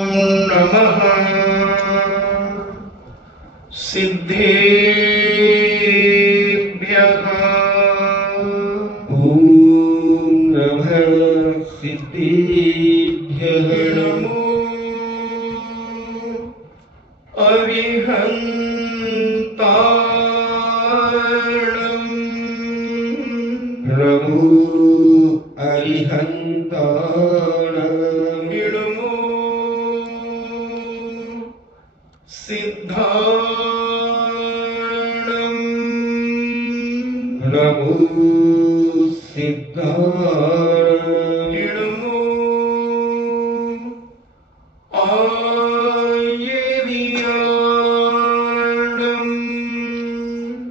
नमः सिद्धेभ्यः। ॐ नमः सिद्धेभ्यः। नमो अरिहन्ताणम्। नमो अरिहन्ताणम्। नमो सिद्धाणम्। नमो सिद्धाणम्। नमो आयर्याणम्।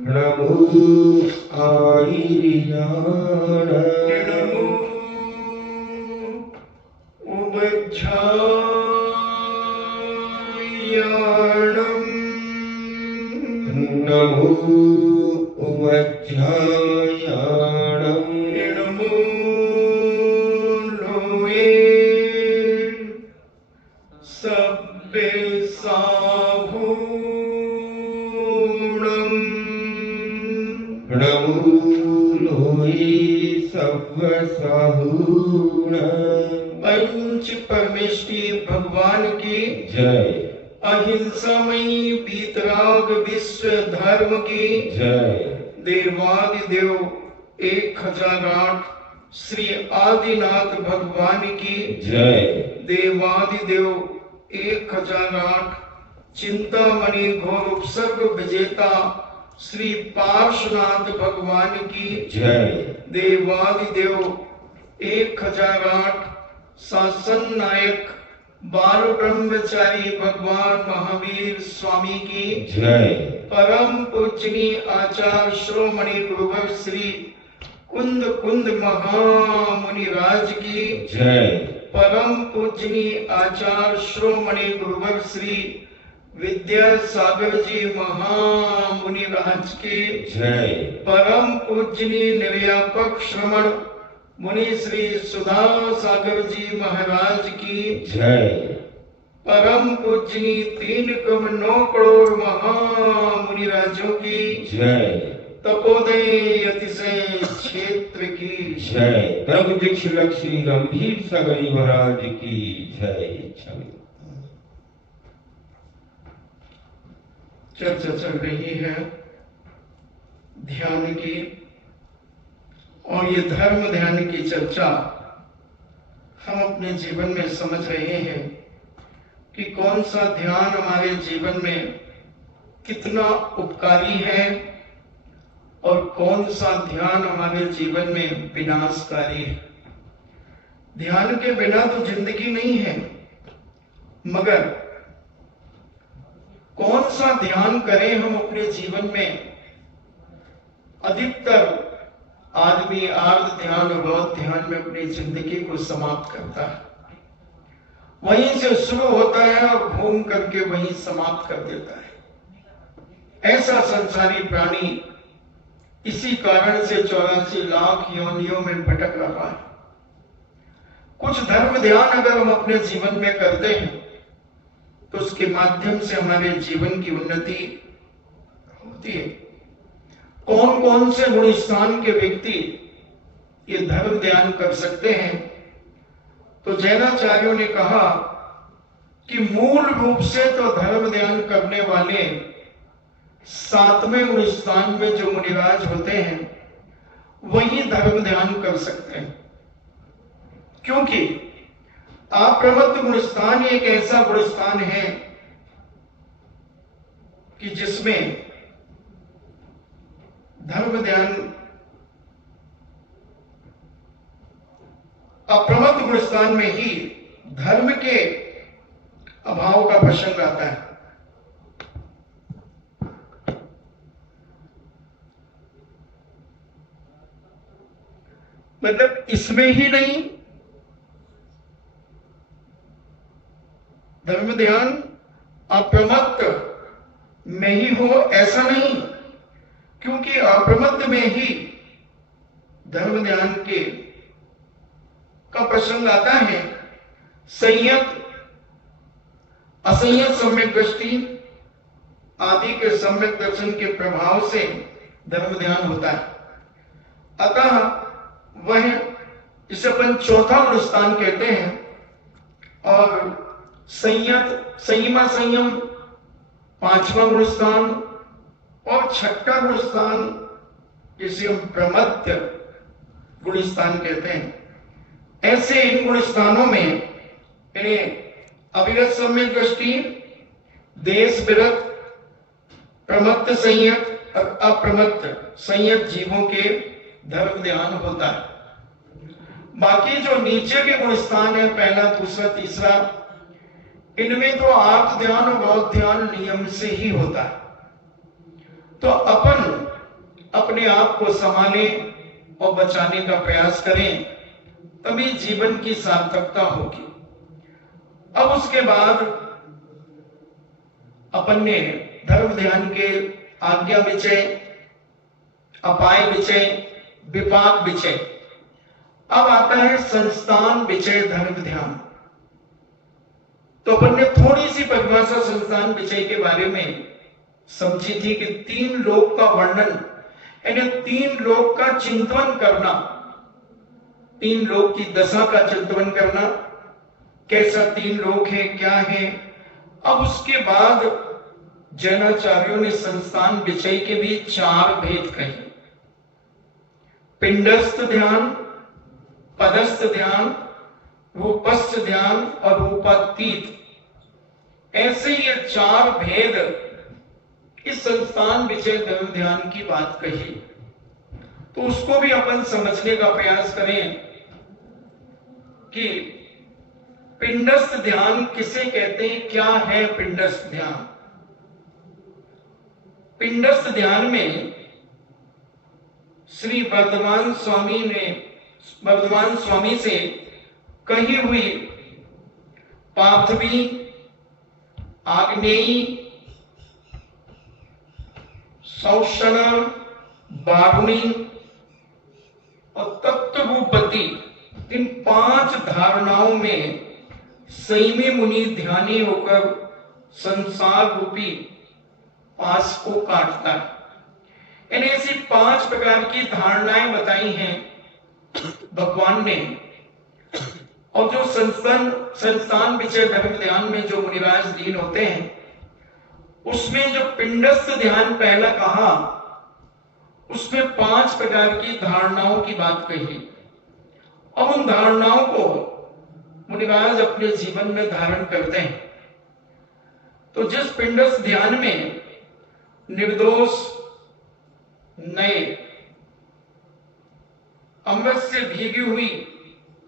नमो आयर्याणम्। नमो उवज्झायाणम्। नमो उवज्झायाणम्। नमो लोये सब्बेसाहूणम्। नमो लोये सव्वसाहूणम्। पंच परमेष्टि भगवान की जय। अहिंसामयी वीतराग विश्व धर्म की जय। देवादिदेव 1008 श्री आदिनाथ भगवान की जय। देवादिदेव 1008 चिंतामणि घोर उपसर्ग विजेता श्री पार्श्वनाथ भगवान की जय। देवादिदेव 1008 शासन नायक बाल ब्रह्मचारी भगवान महावीर स्वामी की जय। परम पूजनीय आचार्य श्रोमणि गुरुवर श्री कुंद कुंद महामुनि राज की जय। परम पूजनीय आचार्य श्रोमणि गुरुवर श्री विद्यासागर जी महामुनि राज की जय। परम पूजनीय निर्यापक श्रमण मुनि श्री सुधा सागर जी महाराज की जय। परम पूजनीय 3.9 करोड़ महामुनि राजों की जय। तपोदय अतिशय क्षेत्र की जय। तब वृक्ष लक्ष्मी गंभीर सगरी महाराज की जय। चर्चा चल रही है ध्यान की, और ये धर्म ध्यान की चर्चा हम अपने जीवन में समझ रहे हैं कि कौन सा ध्यान हमारे जीवन में कितना उपकारी है और कौन सा ध्यान हमारे जीवन में विनाशकारी है। ध्यान के बिना तो जिंदगी नहीं है, मगर कौन सा ध्यान करें हम अपने जीवन में। अधिकतर आदमी आर्ध ध्यान और बहुत ध्यान में अपनी जिंदगी को समाप्त करता है, वहीं से शुरू होता है और घूम करके वहीं समाप्त कर देता है। ऐसा संसारी प्राणी इसी कारण से 84 लाख योनियों में भटक रहा है। कुछ धर्म ध्यान अगर हम अपने जीवन में करते हैं तो उसके माध्यम से हमारे जीवन की उन्नति होती है। कौन कौन से गुण स्थान के व्यक्ति ये धर्म ध्यान कर सकते हैं? तो जैनाचार्यों ने कहा कि मूल रूप से तो धर्म ध्यान करने वाले 7वें गुण स्थान में जो मुनिराज होते हैं वही धर्म ध्यान कर सकते हैं, क्योंकि अप्रमत्त गुण स्थान एक ऐसा गुण स्थान है कि जिसमें धर्म ध्यान अप्रमत्त गुण स्थान में ही धर्म के अभाव का प्रसंग आता है। मतलब इसमें ही नहीं, धर्म ध्यान अप्रमत्त में ही हो ऐसा नहीं, क्योंकि अप्रमत्त में ही धर्म ध्यान के का प्रसंग आता है। संयत असंयत सम्यक दृष्टि आदि के सम्यक दर्शन के प्रभाव से धर्म ध्यान होता है। अतः वह जिसे अपन चौथा गुणस्थान कहते हैं, और संयमा संयम पांचवा गुणस्थान, और छठा गुणस्थान जिसे हम प्रमत्त गुणस्थान कहते हैं। ऐसे इन गुणस्थानों में इन्हें अविरत सम्यक दृष्टि, देश विरत, प्रमत्त संयत और अप्रमत्त संयत जीवों के धर्म ध्यान होता है। बाकी जो नीचे के गुणस्थान है, पहला, दूसरा, तीसरा, इनमें तो आर्त ध्यान और बौद्ध ध्यान नियम से ही होता है। तो अपन अपने आप को संभालें और बचाने का प्रयास करें, तभी जीवन की सार्थकता होगी। अब उसके बाद अपन ने धर्म ध्यान के आज्ञा विचय, अपाय विचय, विपाक विचय, अब आता है संस्थान विचय धर्म ध्यान। तो अपन ने थोड़ी सी परिभाषा संस्थान विचय के बारे में समझी थी कि तीन लोक का वर्णन, यानी तीन लोक का चिंतन करना, तीन लोक की दशा का चिंतन करना, कैसा तीन लोक है, क्या है। अब उसके बाद जैनाचार्यों ने संस्थान विचय के भी चार भेद कहे: पिंडस्थ ध्यान, पदस्थ ध्यान, रूपस्थ ध्यान और रूपातीत। ऐसे ये चार भेद इस संस्थान विचय धर्म ध्यान की बात कही। तो उसको भी अपन समझने का प्रयास करें कि पिंडस्थ ध्यान किसे कहते हैं, क्या है पिंडस्थ ध्यान। पिंडस्थ ध्यान में श्री वर्धमान स्वामी से कही हुई पार्थवी, आग्नेयी, सौषणा, बारुणी और तत्वरूपति, इन पांच धारणाओं में संयमी मुनि ध्यानी होकर संसार रूपी पास को काटता है। यानी ऐसी पांच प्रकार की धारणाएं बताई हैं भगवान ने। और जो संस्थान विचय धर्म ध्यान में जो मुनिराज दीन होते हैं, उसमें जो पिंडस्थ ध्यान पहला कहा, उसमें पांच प्रकार की धारणाओं की बात कही। अब उन धारणाओं को मुनिराज अपने जीवन में धारण करते हैं। तो जिस पिंडस्थ ध्यान में निर्दोष, नए, अमृत से भीगी हुई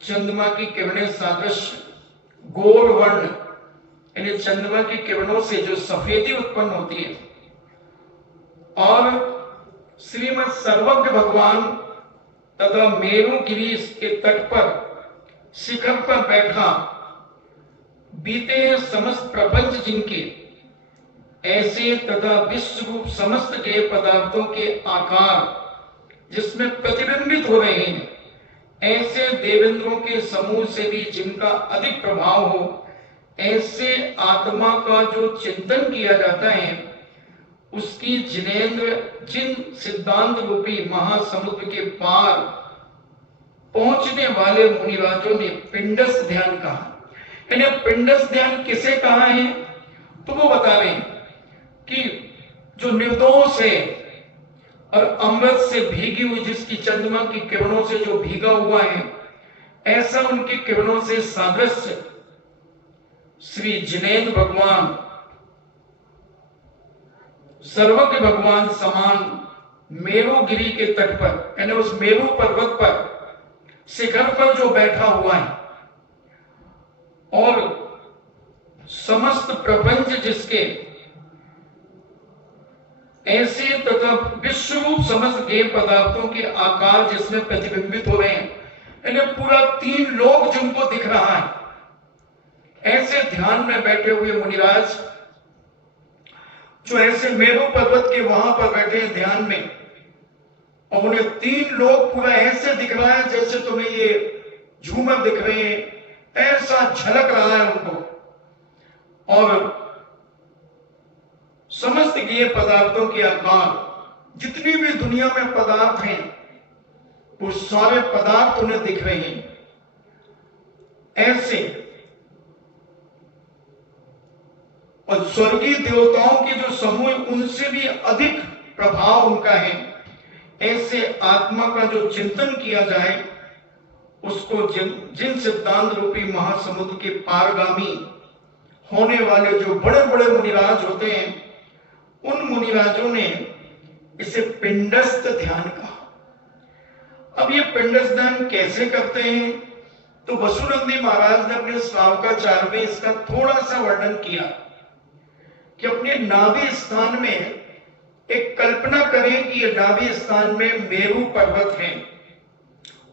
चंद्रमा की किरणें सादृश्य गोल वर्ण, यानी चंद्रमा की किरणों से जो सफेदी उत्पन्न होती है, और श्रीमद सर्वज्ञ भगवान तथा मेरुगिरी के तट पर शिखर पर बैठा बीते हैं समस्त प्रपंच जिनके, ऐसे तथा विश्व रूप समस्त के पदार्थों के आकार जिसमें प्रतिबिंबित हो रहे हैं, ऐसे देवेंद्रों के समूह से भी जिनका अधिक प्रभाव हो, ऐसे आत्मा का जो चिंतन किया जाता है, उसकी जिन सिद्धांत रूपी महासमुद्र के पार पहुंचने वाले मुनिराजों ने पिंडस्थ ध्यान कहा। यानी पिंडस्थ ध्यान किसे कहा है, तो वो बता रहे हैं कि जो निर्दोष है और अमृत से भीगी हुई, जिसकी चंद्रमा की किरणों से जो भीगा हुआ है, ऐसा उनकी किरणों से सादृश्य श्री जिनेन्द्र भगवान, सर्वज्ञ भगवान समान मेरुगिरी के तट पर, यानी उस मेरु पर्वत पर शिखर पर जो बैठा हुआ है, और समस्त प्रपंच जिसके ऐसे तथा विश्व रूप समस्त देव पदार्थों के आकार जिसमें प्रतिबिंबित हो रहे हैं, यानी पूरा तीन लोक जिनको दिख रहा है, ऐसे ध्यान में बैठे हुए मुनिराज जो ऐसे मेरु पर्वत के वहां पर बैठे हैं ध्यान में, और उन्हें तीन लोक पूरा ऐसे दिख रहा है जैसे तुम्हें ये झूमर दिख रहे हैं, ऐसा झलक रहा है उनको। और ये पदार्थों के आकार, जितनी भी दुनिया में पदार्थ हैं, वो सारे पदार्थ उन्हें दिख रहे हैं। ऐसे और स्वर्गीय देवताओं के जो समूह, उनसे भी अधिक प्रभाव उनका है। ऐसे आत्मा का जो चिंतन किया जाए, उसको जिन सिद्धांत रूपी महासमुद्र के पारगामी होने वाले जो बड़े बड़े मुनिराज होते हैं, उन मुनिराजों ने इसे पिंडस्थ ध्यान कहा। अब ये पिंडस्थ ध्यान कैसे करते हैं, तो वसुनंदी महाराज ने अपने श्रावकाचार्य में इसका थोड़ा सा वर्णन किया कि अपने नाभि स्थान में एक कल्पना करें कि ये नाभि स्थान में मेरु पर्वत है।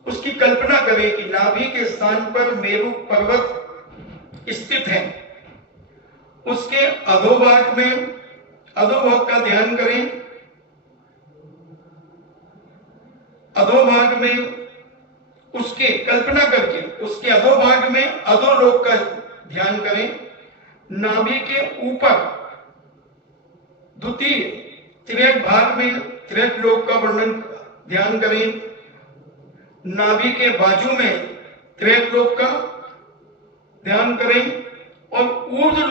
उसकी कल्पना करें कि नाभि के स्थान पर मेरु पर्वत स्थित है। उसके अधोभाग में, अधोभाग का ध्यान करें, अधोभाग में उसके कल्पना करके उसके अधोभाग में अधोलोक का ध्यान करें। नाभि के ऊपर द्वितीय तिर्यक भाग में तिर्यक लोक का वर्णन ध्यान करें। नाभि के बाजू में तिर्यक लोक का ध्यान करें और ऊर्ध्व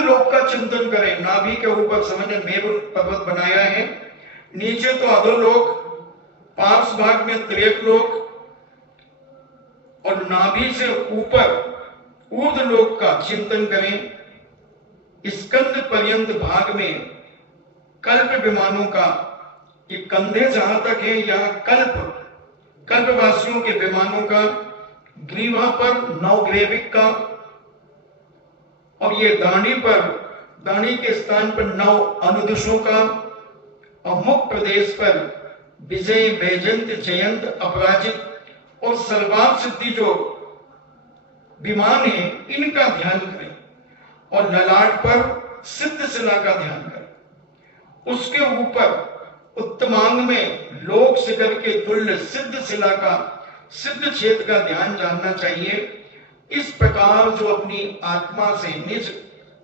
लोक का चिंतन करें। नाभि के ऊपर समझे मेरु पर्वत बनाया है, नीचे तो अधोलोक, पार्श्व भाग में तिर्यक लोक और नाभि से ऊपर ऊर्ध्व लोक का चिंतन करें। स्कंद पर्यंत भाग में कल्प विमानों का, ये कंधे जहां तक है, यहां कल्पवासियों के विमानों का, ग्रीवा पर नवग्रेविक का, और ये दाढ़ी के स्थान पर नौ अनुदिशों का, और मुख प्रदेश पर विजय, वैजंत, जयंत, अपराजित और सर्वार्थ सिद्धि जो विमान है, इनका ध्यान करें। और ललाट पर सिद्ध शिला का ध्यान करें। उसके ऊपर उत्तमांग में लोक शिखर के तुल्य सिद्ध शिला का, सिद्ध क्षेत्र का ध्यान जानना चाहिए। इस प्रकार जो अपनी आत्मा से निज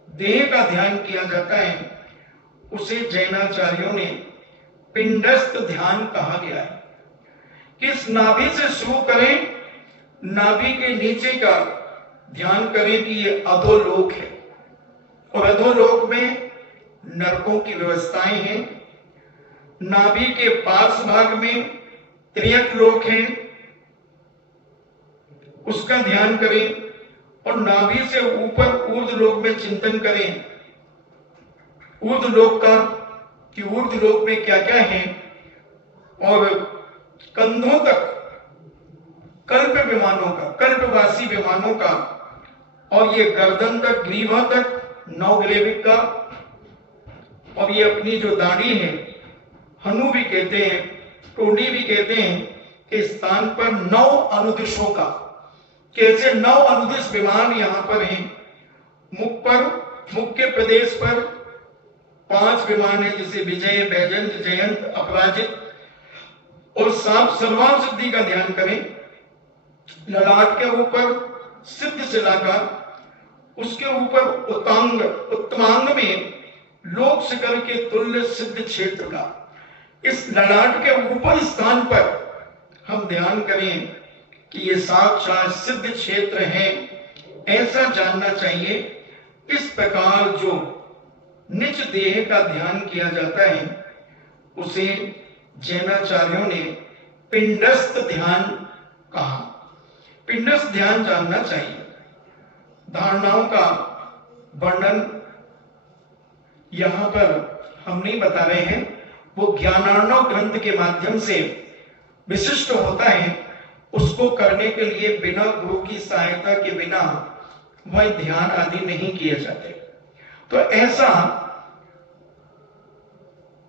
देह का ध्यान किया जाता है, उसे जैनाचार्यों ने पिंडस्थ ध्यान कहा गया है। किस नाभि से शुरू करें, नाभि के नीचे का ध्यान करें कि ये अधोलोक है, और अधोलोक में नरकों की व्यवस्थाएं हैं। नाभि के पार्श्व भाग में त्रियक लोक है, उसका ध्यान करें। और नाभि से ऊपर ऊर्ध्व लोक में चिंतन करें, ऊर्ध्व लोक का, कि ऊर्ध्व लोक में क्या क्या है। और कंधों तक कल्प विमानों का, कल्पवासी विमानों का, और ये गर्दन तक, ग्रीवा तक नवग्रेविक का, और ये अपनी जो दाढ़ी है, हनु भी कहते हैं, टोंडी भी कहते हैं, के स्थान पर 9 अनुदिशों का। कैसे 9 अनुदिश विमान यहां पर हैं। मुख के प्रदेश पर 5 विमान है, जैसे विजय, वैजंत, जयंत, अपराजित और सर्वार्थ सिद्धि का ध्यान करें। ललाट के ऊपर सिद्ध शिला का, उसके ऊपर उत्तमांग में लोक शिखर के तुल्य सिद्ध क्षेत्र का। इस ललाट के ऊपर स्थान पर हम ध्यान करें कि ये साक्षात सिद्ध क्षेत्र है, ऐसा जानना चाहिए। इस प्रकार जो निज देह का ध्यान किया जाता है, उसे जैनाचार्यों ने पिंडस्थ ध्यान कहा। पिंडस्थ ध्यान जानना चाहिए। धारणाओं का वर्णन यहां पर हम नहीं बता रहे हैं, वो ज्ञानार्णव ग्रंथ के माध्यम से विशिष्ट होता है। उसको करने के लिए बिना गुरु की सहायता के बिना वह ध्यान आदि नहीं किए जाते। तो ऐसा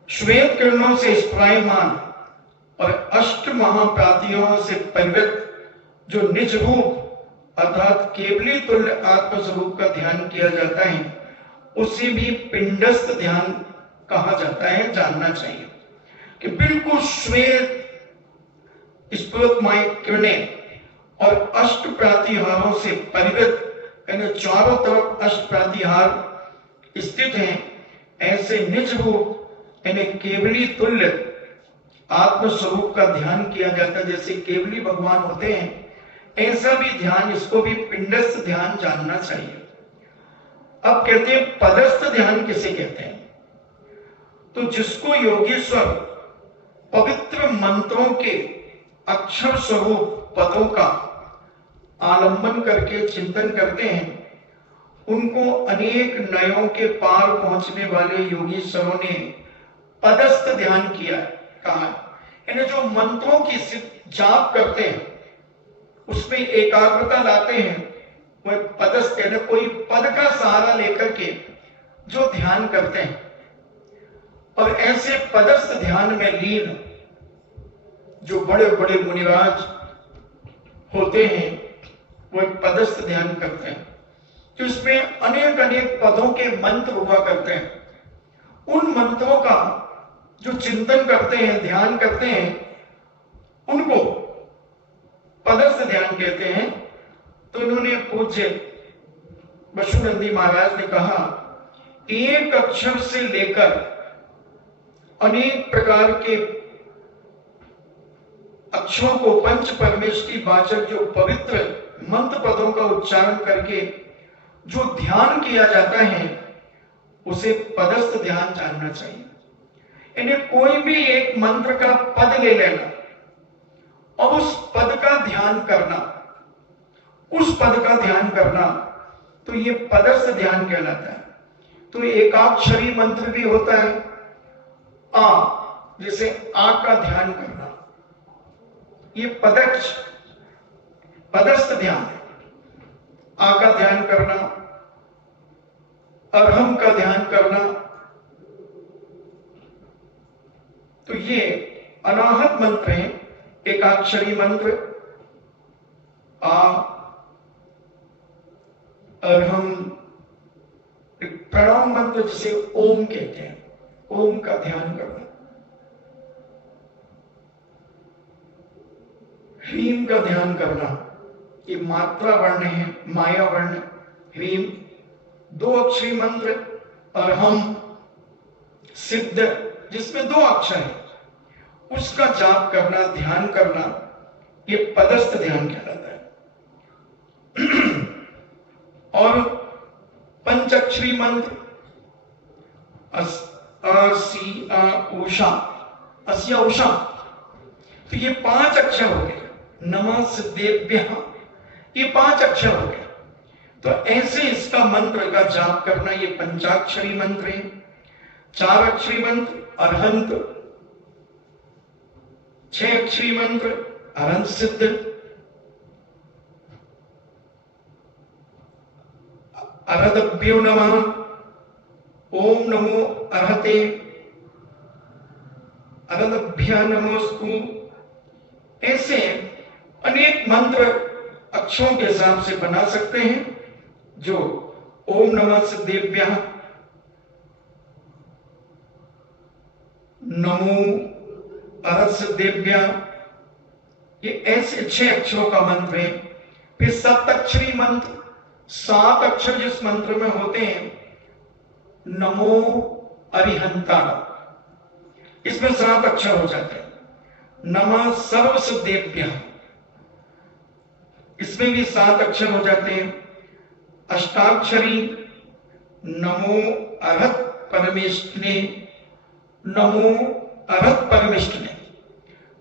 श्वेत किरणों से स्फुरायमान और अष्ट महाप्रातियों से परिवृत जो निज रूप अर्थात केवली तुल्य आत्मस्वरूप का ध्यान किया जाता है, उसे भी पिंडस्थ ध्यान कहा जाता है। जानना चाहिए कि बिल्कुल श्वेत स्फुरतमय किरणें और अष्ट प्रातिहारों से परिवृत, यानी चारों तरफ अष्ट प्रातिहार स्थित हैं। ऐसे निज रूप यानी केवली तुल्य आत्म स्वरूप का ध्यान किया जाता है। जैसे केवली भगवान होते हैं ऐसा भी ध्यान, इसको भी पिंडस्थ ध्यान जानना चाहिए। अब कहते हैं पदस्थ ध्यान किसे कहते हैं? तो जिसको योगीश्वर पवित्र मंत्रों के अक्षर स्वरूप पदों का आलंबन करके चिंतन करते हैं, उनको अनेक नयों के पार पहुंचने वाले योगीश्वरों ने पदस्थ ध्यान किया है, कहा। यानी जो मंत्रों की जाप करते हैं उसमें एकाग्रता लाते हैं, वह पदस्थ यानी कोई पद का सहारा लेकर के जो ध्यान करते हैं, और ऐसे पदस्थ ध्यान में लीन जो बड़े बड़े मुनिराज होते हैं वह पदस्थ ध्यान करते हैं। तो इसमें अनेक अनेक पदों के मंत्र हुआ करते हैं। उन मंत्रों का जो चिंतन करते हैं, ध्यान करते हैं, उनको पदस्थ ध्यान कहते हैं। तो उन्होंने पूज्य बसुनंदी महाराज ने कहा, एक अक्षर से लेकर अनेक प्रकार के अक्षरों को पंच परमेष्टि वाचक जो पवित्र मंत्र पदों का उच्चारण करके जो ध्यान किया जाता है उसे पदस्थ ध्यान जानना चाहिए। यानी कोई भी एक मंत्र का पद ले लेना और उस पद का ध्यान करना, उस पद का ध्यान करना, तो ये पदस्थ ध्यान कहलाता है। तो एकाक्षरी मंत्र भी होता है, आ, जैसे आ का ध्यान करना, ये पदस्थ ध्यान है। आ का ध्यान करना, अरहम का ध्यान करना, तो ये अनाहत मंत्र हैं, एकाक्षरी मंत्र, आ, अरहम, प्रणव मंत्र जिसे ओम कहते हैं, ओम का ध्यान करना, ह्रीम का ध्यान करना, ये मात्रा वर्ण है, माया वर्ण, ह्रीम, दो अक्षरी मंत्र, और हम सिद्ध जिसमें दो अक्षर है, उसका जाप करना, ध्यान करना, ये पदस्थ ध्यान कहलाता है। और पंचअक्षरी मंत्र, सी आ उषा, अस्या उषा, तो ये 5 अक्षर हो गए। नमः सिद्धेभ्यः, ये 5 अक्षर हो गए। तो ऐसे इसका मंत्र का जाप करना, ये पंचाक्षरी मंत्र है। 4 अक्षरी मंत्र अरहंत, 6 अक्षरी मंत्र अरहंत सिद्ध, अरहद्भ्यो नमः, ओम नमो अरहते, अरहद्भ्यः नमोस्तु। ऐसे अनेक मंत्र अक्षरों के हिसाब से बना सकते हैं। जो ओम नमः सिद्धेभ्यः, नमो अरहत सिद्धेभ्यः, ये ऐसे 6 अक्षरों का मंत्र है। फिर 7 अक्षरी मंत्र, 7 अक्षर जिस मंत्र में होते हैं, नमो अरिहंता, इसमें 7 अक्षर हो जाते हैं। नमः सर्व सिद्धेभ्यः, इसमें भी 7 अक्षर हो जाते हैं। अष्टाक्षरी नमो अरहत परमेष्ठिने, नमो अरहत परमेष्ठिने,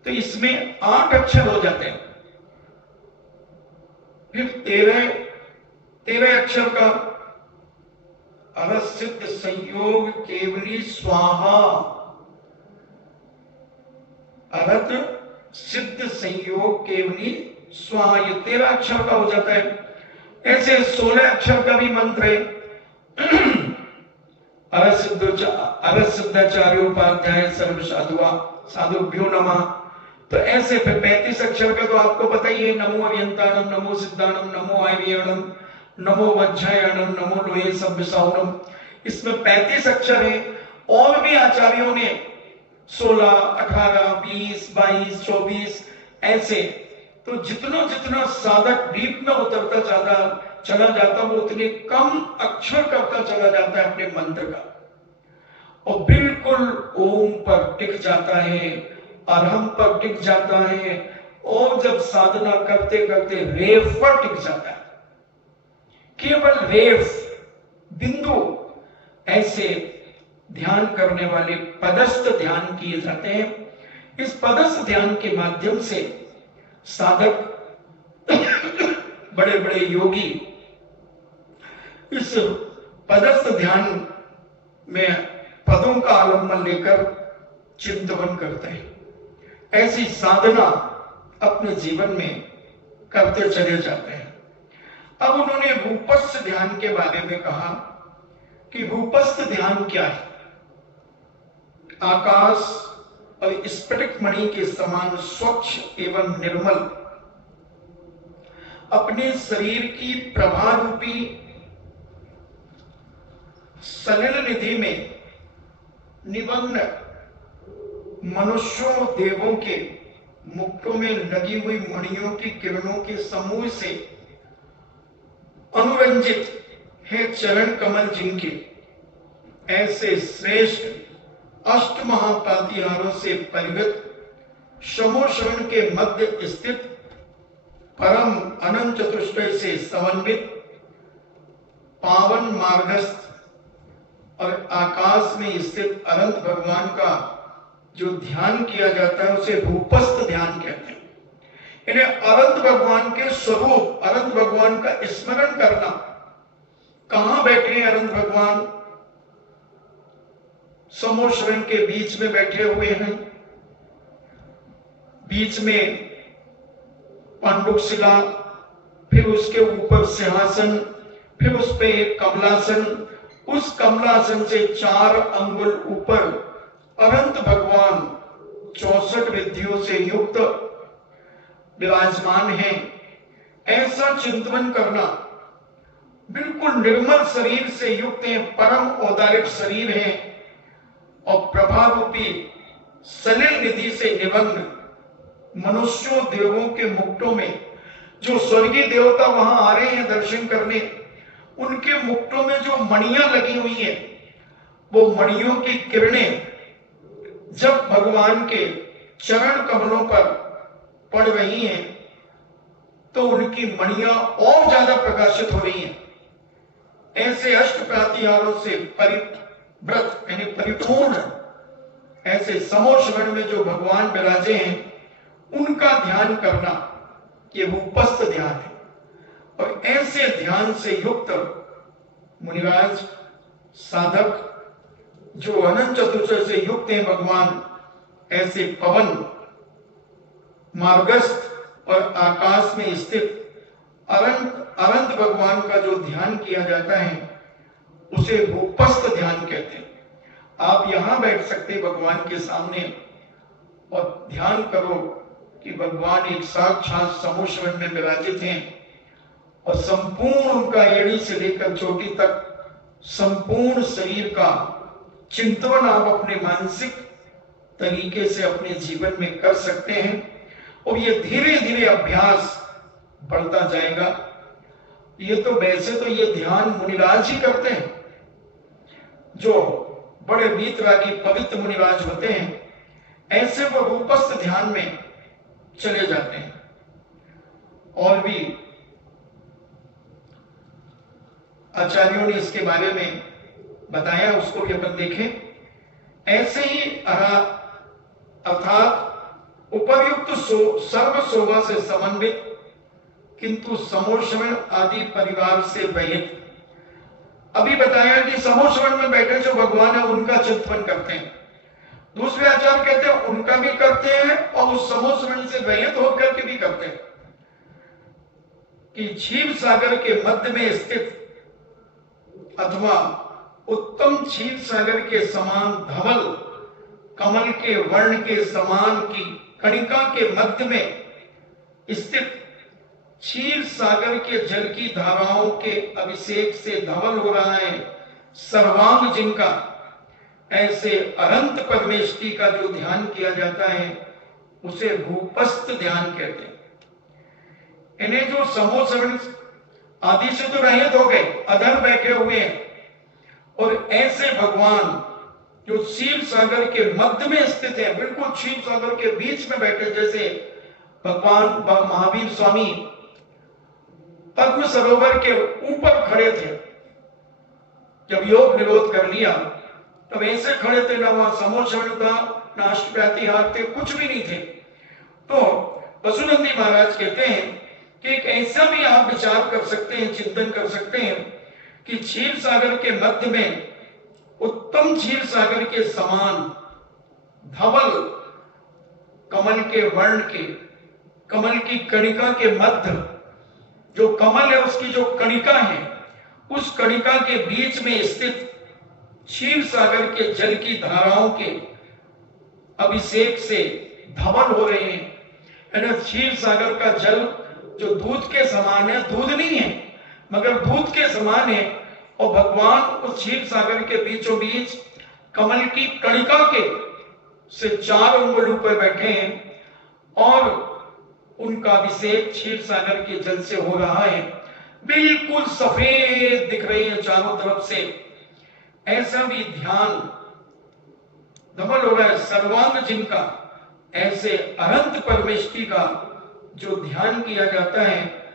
तो इसमें 8 अक्षर हो जाते हैं। फिर 13 अक्षर का अरहत सिद्ध संयोग केवली स्वाहा, अरहत सिद्ध संयोग केवली स्वाहा, ये 13 अक्षर का हो जाता है। ऐसे 16 अक्षर का भी मंत्र है। अरहत सिद्धाचार्योपाध्याय सर्व साधुभ्यो नमः। तो ऐसे फिर 35 अक्षर का तो आपको पता ही है, नमो अभियंताणम, नमो सिद्धाणम, नमो आयवीयणम, नमो वज्रायणम, नमो लोहे सभ्यसाउणम। इसमें 35 अक्षर है। और भी आचार्यों ने 16, 18, 20, 22, 24 ऐसे, तो जितना जितना साधक डीप में उतरता चला जाता वो उतने कम अक्षर करता चला जाता है अपने मंत्र का। और बिल्कुल ओम पर टिक जाता है, अरहम पर टिक जाता है, और जब साधना करते करते रेफ पर टिक जाता है, केवल रेफ बिंदु, ऐसे ध्यान करने वाले पदस्थ ध्यान किए जाते हैं। इस पदस्थ ध्यान के माध्यम से साधक बड़े बड़े योगी इस पदस्थ ध्यान में पदों का आलम्बन लेकर चिंतन करते हैं। ऐसी साधना अपने जीवन में करते चले जाते हैं। अब उन्होंने रूपस्थ ध्यान के बारे में कहा कि रूपस्थ ध्यान क्या है। आकाश और स्फटिक मणि के समान स्वच्छ एवं निर्मल अपने शरीर की प्रभा रूपी सलिल निधि में निमग्न मनुष्यों देवों के मुक्तों में लगी हुई मणियों की किरणों के समूह से अनुरंजित है चरण कमल जिनके, ऐसे श्रेष्ठ अष्ट महाप्रातिहारों से परिवृत शमोशरण के मध्य स्थित परम अनंत चतुष्टय से समन्वित पावन मार्गस्थ और आकाश में स्थित अनंत भगवान का जो ध्यान किया जाता है उसे रूपस्थ ध्यान कहते हैं। इन्हें अनंत भगवान के स्वरूप, अनंत भगवान का स्मरण करना। कहां बैठे हैं अनंत भगवान? समोशरण के बीच में बैठे हुए हैं। बीच में पांडुक शिला, फिर उसके ऊपर सिंहासन, फिर उस पे एक कमलासन, उस कमलासन से 4 अंगुल ऊपर अनंत भगवान 64 विधियों से युक्त विराजमान है। ऐसा चिंतन करना। बिल्कुल निर्मल शरीर से युक्त है, परम औदारिक शरीर है और प्रभा रूपी सलिल निधि से निमग्न मनुष्यों देवों के मुक्टों में, जो स्वर्गीय देवता वहां आ रहे हैं दर्शन करने, उनके मुक्टों में जो मणियां लगी हुई हैं, वो मणियों की किरणें जब भगवान के चरण कमलों पर पड़ रही हैं तो उनकी मणियां और ज्यादा प्रकाशित हो रही हैं। ऐसे अष्ट प्रातिहारों से परिव्रत यानी परिपूर्ण ऐसे समोशरण में जो भगवान विराजे हैं उनका ध्यान करना ये रूपस्थ ध्यान है। और ऐसे ध्यान से युक्त मुनिराज साधक जो अनंत चतुर्दश से युक्त हैं भगवान, ऐसे पवन मार्गस्थ और आकाश में स्थित अनंत भगवान का जो ध्यान किया जाता है उसे रूपस्थ ध्यान कहते हैं। आप यहां बैठ सकते भगवान के सामने और ध्यान करो कि भगवान एक साक्षात समोशरण में विराजित हैं और संपूर्ण उनका एड़ी से लेकर चोटी तक संपूर्ण शरीर का चिंतन आप अपने मानसिक तरीके से अपने जीवन में कर सकते हैं और ये धीरे धीरे अभ्यास बढ़ता जाएगा। ये तो वैसे तो ये ध्यान मुनिराज ही करते हैं, जो बड़े वीतरागी पवित्र मुनिराज होते हैं, ऐसे वो रूपस्थ ध्यान में चले जाते हैं। और भी आचार्यों ने इसके बारे में बताया, उसको भी अपन देखें। ऐसे ही अर्थात उपर्युक्त सर्व शोभा से समन्वित किंतु समोशरण आदि परिवार से रहित। अभी बताया कि समोशरण में बैठे जो भगवान है उनका चिंतन करते हैं। दूसरे आचार्य कहते हैं उनका भी करते हैं और उस समोशरण से रहित होकर के भी करते हैं कि क्षीर सागर के मध्य में स्थित अथवा उत्तम क्षीर सागर के समान धवल कमल के वर्ण के समान की कणिका के मध्य में स्थित क्षीर सागर के जल की धाराओं के अभिषेक से धवल हो रहा है सर्वांग जिनका, ऐसे अनंत परमेष्टि का जो ध्यान किया जाता है उसे रूपस्थ ध्यान कहते हैं। इन्हें जो समोशरण आदि से तो रहित हो गए, अधर बैठे हुए हैं और ऐसे भगवान जो क्षीर सागर के मध्य में स्थित है, बिल्कुल क्षीर सागर के बीच में बैठे, जैसे भगवान महावीर स्वामी पद्म सरोवर के ऊपर खड़े थे। जब योग निरोध कर लिया तब ऐसे खड़े थे, ना वहां समोषण था, ना अष्टव्याति हाथ थे, कुछ भी नहीं थे। तो वसुनंदी महाराज कहते हैं कि एक ऐसा भी आप विचार कर सकते हैं, चिंतन कर सकते हैं कि क्षीर सागर के मध्य में उत्तम क्षीर सागर के समान धवल कमल के वर्ण के, कमल की कणिका के मध्य, जो कमल है उसकी जो कणिका है, उस कणिका के बीच में स्थित क्षीर सागर के जल की धाराओं के अभिषेक से धवल हो रहे हैं। क्षीर सागर का जल जो दूध के समान है, दूध नहीं है मगर दूध के समान है, और भगवान उस क्षीर सागर के बीचों बीच कमल की कणिका के से 4 अंगुल ऊपर बैठे हैं और उनका अभिषेक क्षीर सागर के जल से हो रहा है। बिल्कुल सफेद दिख रही है चारों तरफ से। ऐसा भी ध्यान धवल हो रहा है सर्वांग जिनका, ऐसे अनंत परमेष्टि का जो ध्यान किया जाता है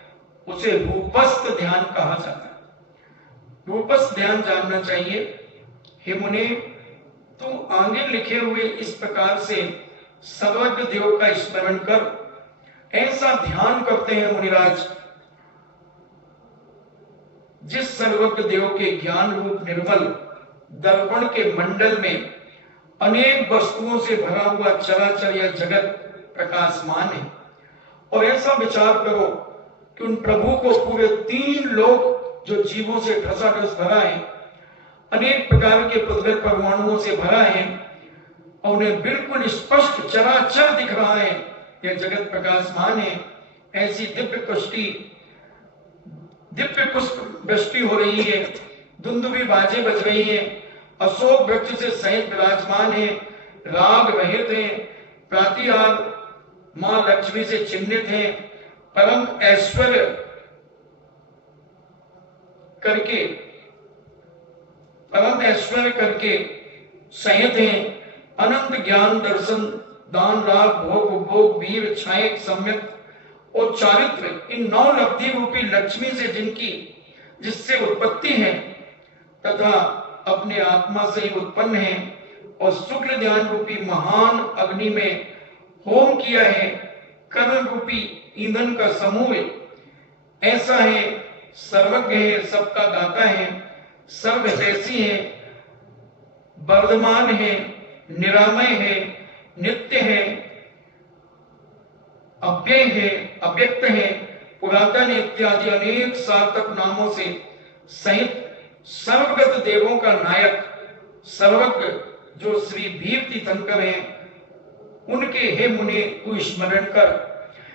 उसे रूपस्थ ध्यान कहा जाता है। रूपस्थ ध्यान जानना चाहिए। हे मुने, तुम आगे लिखे हुए इस प्रकार से सर्वज्ञ देव का स्मरण कर ऐसा ध्यान करते हैं मुनिराज, जिस सर्वज्ञ देव के ज्ञान रूप निर्मल दर्पण के मंडल में अनेक वस्तुओं से भरा हुआ चराचर या जगत प्रकाशमान है। और ऐसा विचार करो कि उन प्रभु को पूरे 3 लोक जो जीवों से ढसाढस भरा है, अनेक प्रकार के पुद्गल परमाणुओं से भरा है, और उन्हें बिल्कुल स्पष्ट चराचर दिख रहा है, यह जगत प्रकाशमान है। ऐसी दिव्य पुष्प वृष्टि हो रही है, दुंदुभी बाजे बज रही है, अशोक वृक्ष से सहित विराजमान है, राग रहित है, प्रातिहार मां लक्ष्मी से चिन्हित है, परम ऐश्वर्य करके सहित है, अनंत ज्ञान दर्शन दान राग भोग उपभोग वीर छायक सम्यक और चारित्र, इन 9 लब्धि रूपी लक्ष्मी से जिससे उत्पत्ति है तथा अपने आत्मा से ही उत्पन्न है, और शुक्ल ध्यान रूपी महान अग्नि में होम किया है, कर्ण रूपी ईंधन का समूह ऐसा है, सर्वज्ञ है, सबका दाता है, सर्वहितैषी है, वर्धमान है, निरामय है, नित्य है, अव्यय है, अव्यक्त है, पुरातन इत्यादि अनेक सार्थक नामों से सहित सर्वगत देवों का नायक सर्वज्ञ जो श्री वीर तीर्थंकर हैं, उनके हे मुने तू स्मरण कर।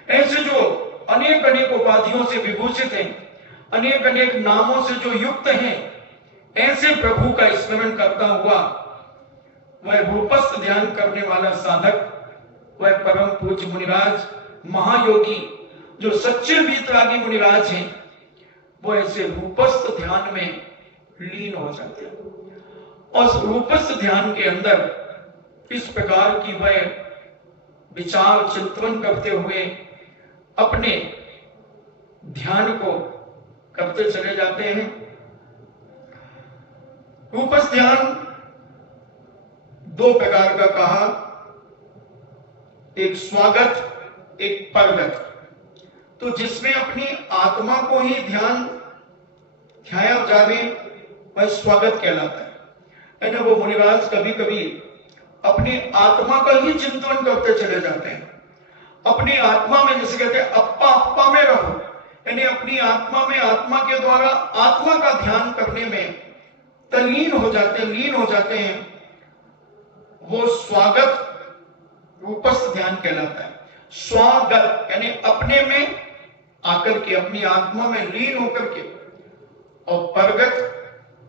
ऐसे जो अनेक अनेक उपाधियों से विभूषित हैं, अनेक अनेक नामों से जो युक्त हैं, ऐसे प्रभु का स्मरण करता हुआ वह रूपस्थ ध्यान करने वाला साधक, वह परम पूज्य मुनिराज महायोगी जो सच्चे वीतरागी मुनिराज हैं, वो ऐसे रूपस्थ ध्यान में लीन हो जाते हैं। और रूपस्थ ध्यान के अंदर इस प्रकार की वह विचार चिंतन करते हुए अपने ध्यान को करते चले जाते हैं। रूपस्थ ध्यान 2 प्रकार का कहा, एक स्वागत, एक परगत। तो जिसमें अपनी आत्मा को ही ध्याया जावे वह स्वागत कहलाता है ना। वो मुनिराज कभी कभी अपनी आत्मा का ही चिंतन करते चले जाते हैं, अपनी आत्मा में, जैसे कहते हैं अप्पा अप्पा में रहो, यानी अपनी आत्मा में आत्मा के द्वारा आत्मा का ध्यान करने में तल्लीन हो जाते हैं, लीन हो जाते हैं। वो स्वागत रूपस्थ ध्यान कहलाता है। स्वागत यानी अपने में आकर के, अपनी आत्मा में लीन होकर के, और परगत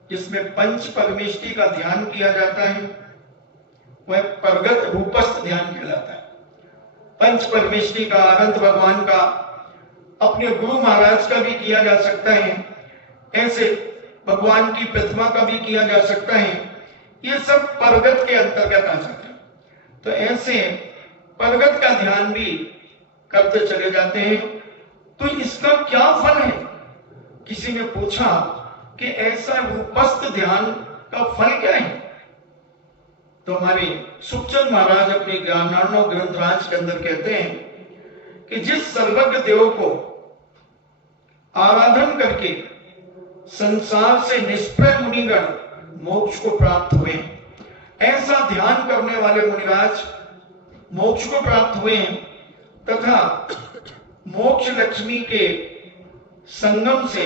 जिसमें पंच परमेष्टि का ध्यान किया जाता है, वह परगत रूपस्थ ध्यान कहलाता है। पंच परमेष्टि का, अनंत भगवान का, अपने गुरु महाराज का भी किया जा सकता है, ऐसे भगवान की प्रतिमा का भी किया जा सकता है। ये सब परगत के अंतर्गत आ जाता है। तो ऐसे परगत का ध्यान भी करते चले जाते हैं। तो इसका क्या फल है? किसी ने पूछा कि ऐसा रूपस्थ ध्यान का फल क्या है? तो हमारे सुखचंद महाराज अपने ज्ञानार्णव ग्रंथराज के अंदर कहते हैं कि जिस सर्वज्ञ देव को आराधन करके संसार से निष्प्रय मुनिगण मोक्ष को प्राप्त हुए, ऐसा ध्यान करने वाले मुनिराज मोक्ष को प्राप्त हुए हैं, तथा मोक्ष लक्ष्मी के संगम से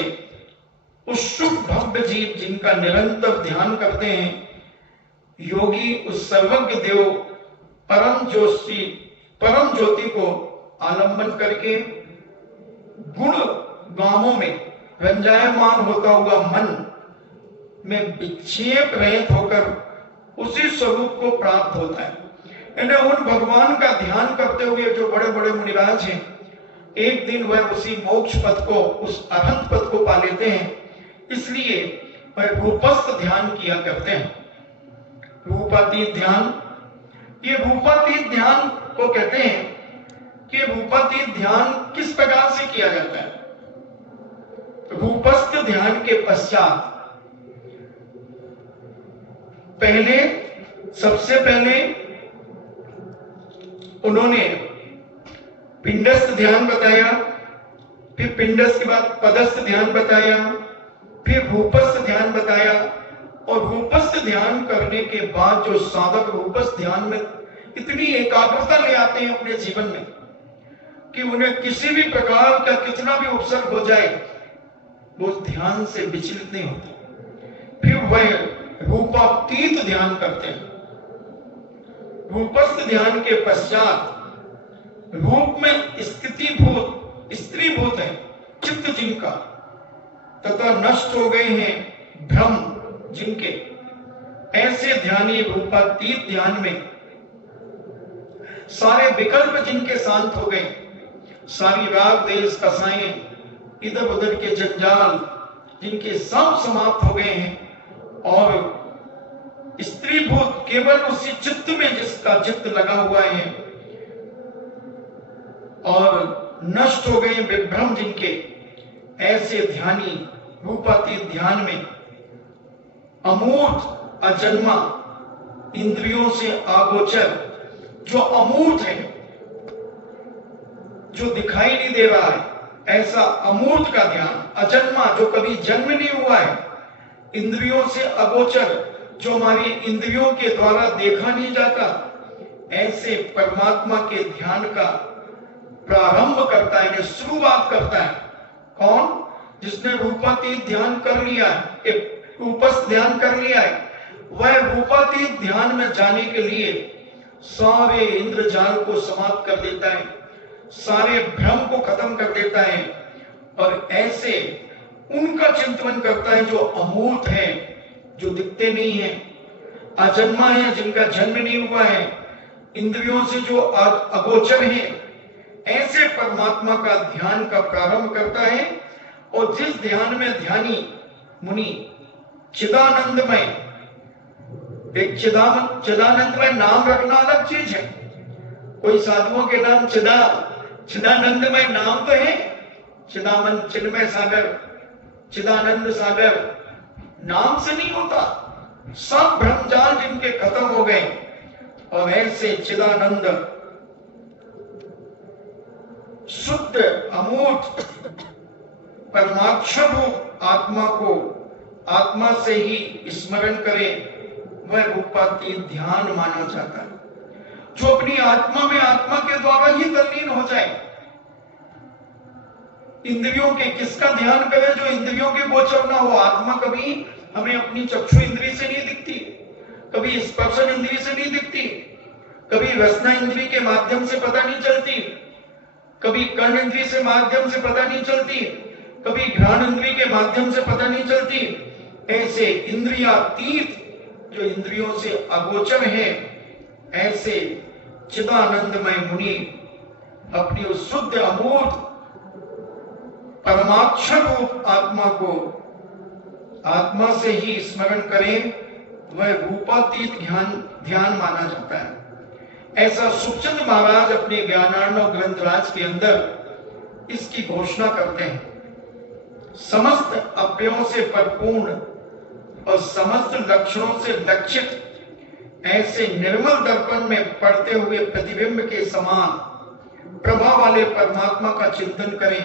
उत्सुक भव्य जीव जिनका निरंतर ध्यान करते हैं, योगी उस सर्वज्ञ देव परम ज्योति को आलंबन करके गुण गामों में रंजायमान होता हुआ मन में विक्षेप रहित होकर उसी स्वरूप को प्राप्त होता है। यानी उन भगवान का ध्यान करते हुए जो बड़े बड़े मुनिराज हैं, एक दिन वह उसी मोक्ष पद को, उस अरहंत पद को पा लेते हैं। इसलिए वह रूपस्थ ध्यान किया करते हैं। रूपातीत ध्यान, ये रूपातीत ध्यान को कहते हैं कि रूपातीत ध्यान किस प्रकार से किया जाता है? रूपस्थ ध्यान के पश्चात सबसे पहले उन्होंने पिंडस्थ ध्यान बताया, फिर पिंडस्थ के बाद पदस्थ ध्यान बताया, फिर रूपस्थ ध्यान बताया। और रूपस्थ ध्यान करने के बाद जो साधक रूपस्थ ध्यान में इतनी एकाग्रता ले आते हैं अपने जीवन में कि उन्हें किसी भी प्रकार का कितना भी उपसर्ग हो जाए वो ध्यान से विचलित नहीं होते। फिर वह रूपातीत ध्यान करते हैं। रूपस्थ ध्यान के पश्चात रूप में स्त्रीभूत है चित्त जिनका, तथा नष्ट हो गए हैं भ्रम जिनके, ऐसे ध्यानी रूपातीत ध्यान में सारे विकल्प जिनके शांत हो गए, सारी राग देश कसाएं, इधर उधर के जंजाल जिनके सब समाप्त हो गए हैं, और स्त्रीभूत केवल उसी चित्त में जिसका चित्त लगा हुआ है, और नष्ट हो गए विभ्रम जिनके, ऐसे ध्यानी रूपातीत ध्यान में अमूर्त अजन्मा इंद्रियों से अगोचर जो अमूर्त है, जो दिखाई नहीं दे रहा है, ऐसा अमूर्त का ध्यान, अजन्मा जो कभी जन्म नहीं हुआ है, इंद्रियों से अगोचर जो हमारी इंद्रियों के द्वारा देखा नहीं जाता, ऐसे परमात्मा के ध्यान का प्रारंभ करता है, शुरुआत करता है। कौन? जिसने रूपातीत ध्यान कर लिया है, एक रूपस्थ ध्यान कर लिया है, वह रूपातीत ध्यान में जाने के लिए सारे इंद्रजाल को समाप्त कर देता है, सारे भ्रम को खत्म कर देता है, और ऐसे उनका चिंतन करता है जो अमूर्त है, जो दिखते नहीं है, अजन्मा है, जिनका जन्म नहीं हुआ है, इंद्रियों से जो अगोचर है, ऐसे परमात्मा का ध्यान का प्रारंभ करता है। और जिस ध्यान में ध्यानी मुनि चिदानंदमय, एक चिदानंदमय नाम रखना अलग चीज है। कोई साधुओं के नाम चिदानंदमय नाम तो है, चिन्मय सागर, चिदानंद सागर, नाम से नहीं होता। सब भ्रमजाल जिनके खत्म हो गए, और ऐसे चिदानंद शुद्ध अमूर्त परमाक्षर रूप आत्मा को आत्मा से ही स्मरण करे, वह रूपातीत ध्यान माना जाता है। जो अपनी आत्मा में आत्मा के द्वारा ही तल्लीन हो जाए। इंद्रियों के किसका ध्यान करे? जो इंद्रियों के गोचर ना हो। आत्मा कभी हमें अपनी चक्षु इंद्रिय से नहीं दिखती, कभी स्पर्शन इंद्रिय से नहीं दिखती, कभी रसना इंद्रिय के माध्यम से पता नहीं चलती, कभी कर्ण इंद्रिय से माध्यम से पता नहीं चलती, कभी घ्राण इंद्रिय के माध्यम से पता नहीं चलती। ऐसे इंद्रियातीत जो इंद्रियों से अगोचर है, ऐसे चिदानंदमय मुनि अपनी उस शुद्ध अमूर्त परमाक्षर रूप आत्मा को आत्मा से ही स्मरण करें, वह रूपातीत ध्यान माना जाता है। ऐसा सुखचंद महाराज अपने ज्ञानार्णव ग्रंथराज के अंदर इसकी घोषणा करते हैं। समस्त अव्ययों से परिपूर्ण और समस्त लक्षणों से लक्षित ऐसे निर्मल दर्पण में पड़ते हुए प्रतिबिंब के समान प्रभा वाले परमात्मा का चिंतन करें,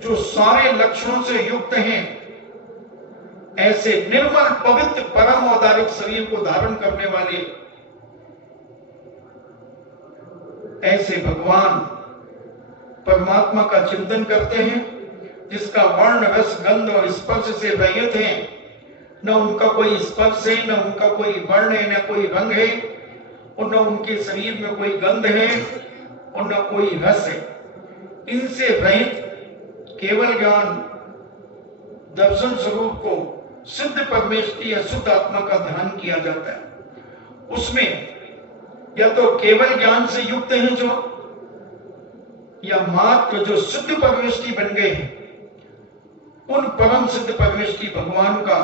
जो सारे लक्षणों से युक्त हैं। ऐसे निर्मल पवित्र परम औदारिक शरीर को धारण करने वाले ऐसे भगवान परमात्मा का चिंतन करते हैं, जिसका वर्ण रस गंध और स्पर्श से रहित है। न उनका कोई स्पर्श है, न उनका कोई वर्ण है, न कोई रंग है, और न उनके शरीर में कोई गंध है और न कोई रस है। इनसे रहित केवल ज्ञान दर्शन स्वरूप को सिद्ध परमेश्वरी या शुद्ध आत्मा का ध्यान किया जाता है। उसमें या तो केवल ज्ञान से युक्त हैं जो, या मात्र जो सिद्ध परमेश्वरी बन गए हैं, उन परम सिद्ध परमेश्वरी भगवान का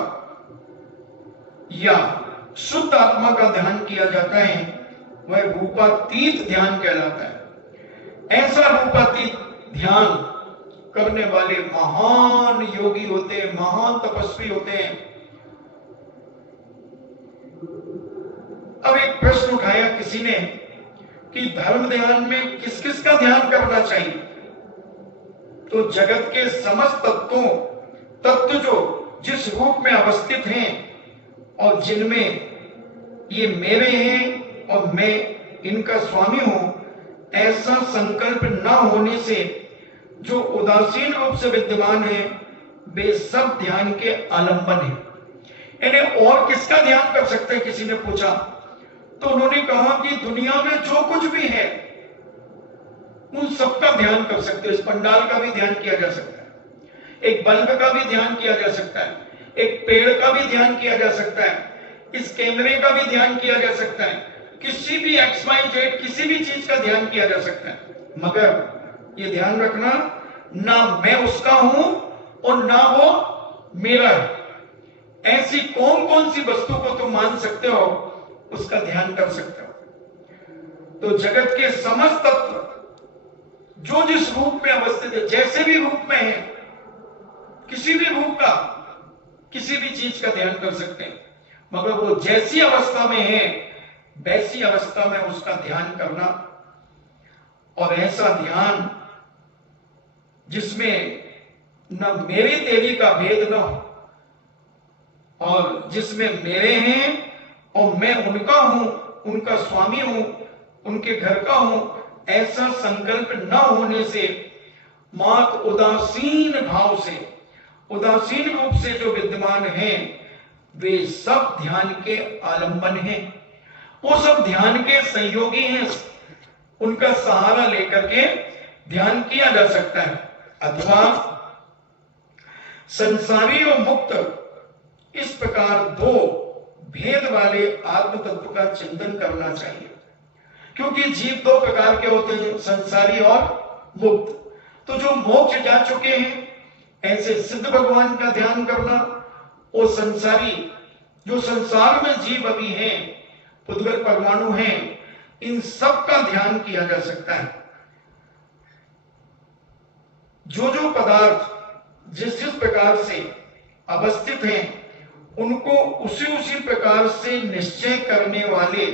या शुद्ध आत्मा का ध्यान किया जाता है। वह रूपातीत ध्यान कहलाता है। ऐसा रूपातीत ध्यान करने वाले महान योगी होते हैं, महान तपस्वी होते हैं। अब एक प्रश्न उठाया किसी ने कि धर्म ध्यान में किस किस का ध्यान करना चाहिए? तो जगत के समस्त तत्व जो जिस रूप में अवस्थित हैं और जिनमें ये मेरे हैं और मैं इनका स्वामी हूं, ऐसा संकल्प न होने से जो उदासीन रूप से विद्यमान है, वे सब ध्यान के आलंबन है। इन्हें और किसका ध्यान कर सकते हैं, किसी ने पूछा। तो उन्होंने कहा कि दुनिया में जो कुछ भी है उन सबका ध्यान कर सकते हैं। इस पंडाल का भी ध्यान किया जा सकता है, एक बल्ब का भी ध्यान किया जा सकता है, एक पेड़ का भी ध्यान किया जा सकता है, इस कैमरे का भी ध्यान किया जा सकता है, किसी भी XYZ किसी भी चीज का ध्यान किया जा सकता है। मगर ये ध्यान रखना, ना मैं उसका हूं और ना वो मेरा है। ऐसी कौन कौन सी वस्तु को तुम मान सकते हो, उसका ध्यान कर सकते हो। तो जगत के समस्त तत्व जो जिस रूप में अवस्थित है, जैसे भी रूप में है, किसी भी रूप का किसी भी चीज का ध्यान कर सकते हैं। मगर वो जैसी अवस्था में है वैसी अवस्था में उसका ध्यान करना, और ऐसा ध्यान जिसमें न मेरे तेरी का भेद न हो, और जिसमें मेरे हैं और मैं उनका हूं, उनका स्वामी हूं, उनके घर का हूं, ऐसा संकल्प न होने से मात्र उदासीन भाव से, उदासीन रूप से जो विद्यमान हैं, वे सब ध्यान के आलंबन हैं। वो सब ध्यान के सहयोगी हैं। उनका सहारा लेकर के ध्यान किया जा सकता है। अथवा संसारी और मुक्त, इस प्रकार दो भेद वाले आत्म तत्व का चिंतन करना चाहिए। क्योंकि जीव दो प्रकार के होते हैं, संसारी और मुक्त। तो जो मोक्ष जा चुके हैं, ऐसे सिद्ध भगवान का ध्यान करना, और संसारी जो संसार में जीव अभी हैं, पुद्गल परमाणु हैं, इन सब का ध्यान किया जा सकता है। जो जो पदार्थ जिस जिस प्रकार से अवस्थित हैं, उनको उसी उसी प्रकार से निश्चय करने वाले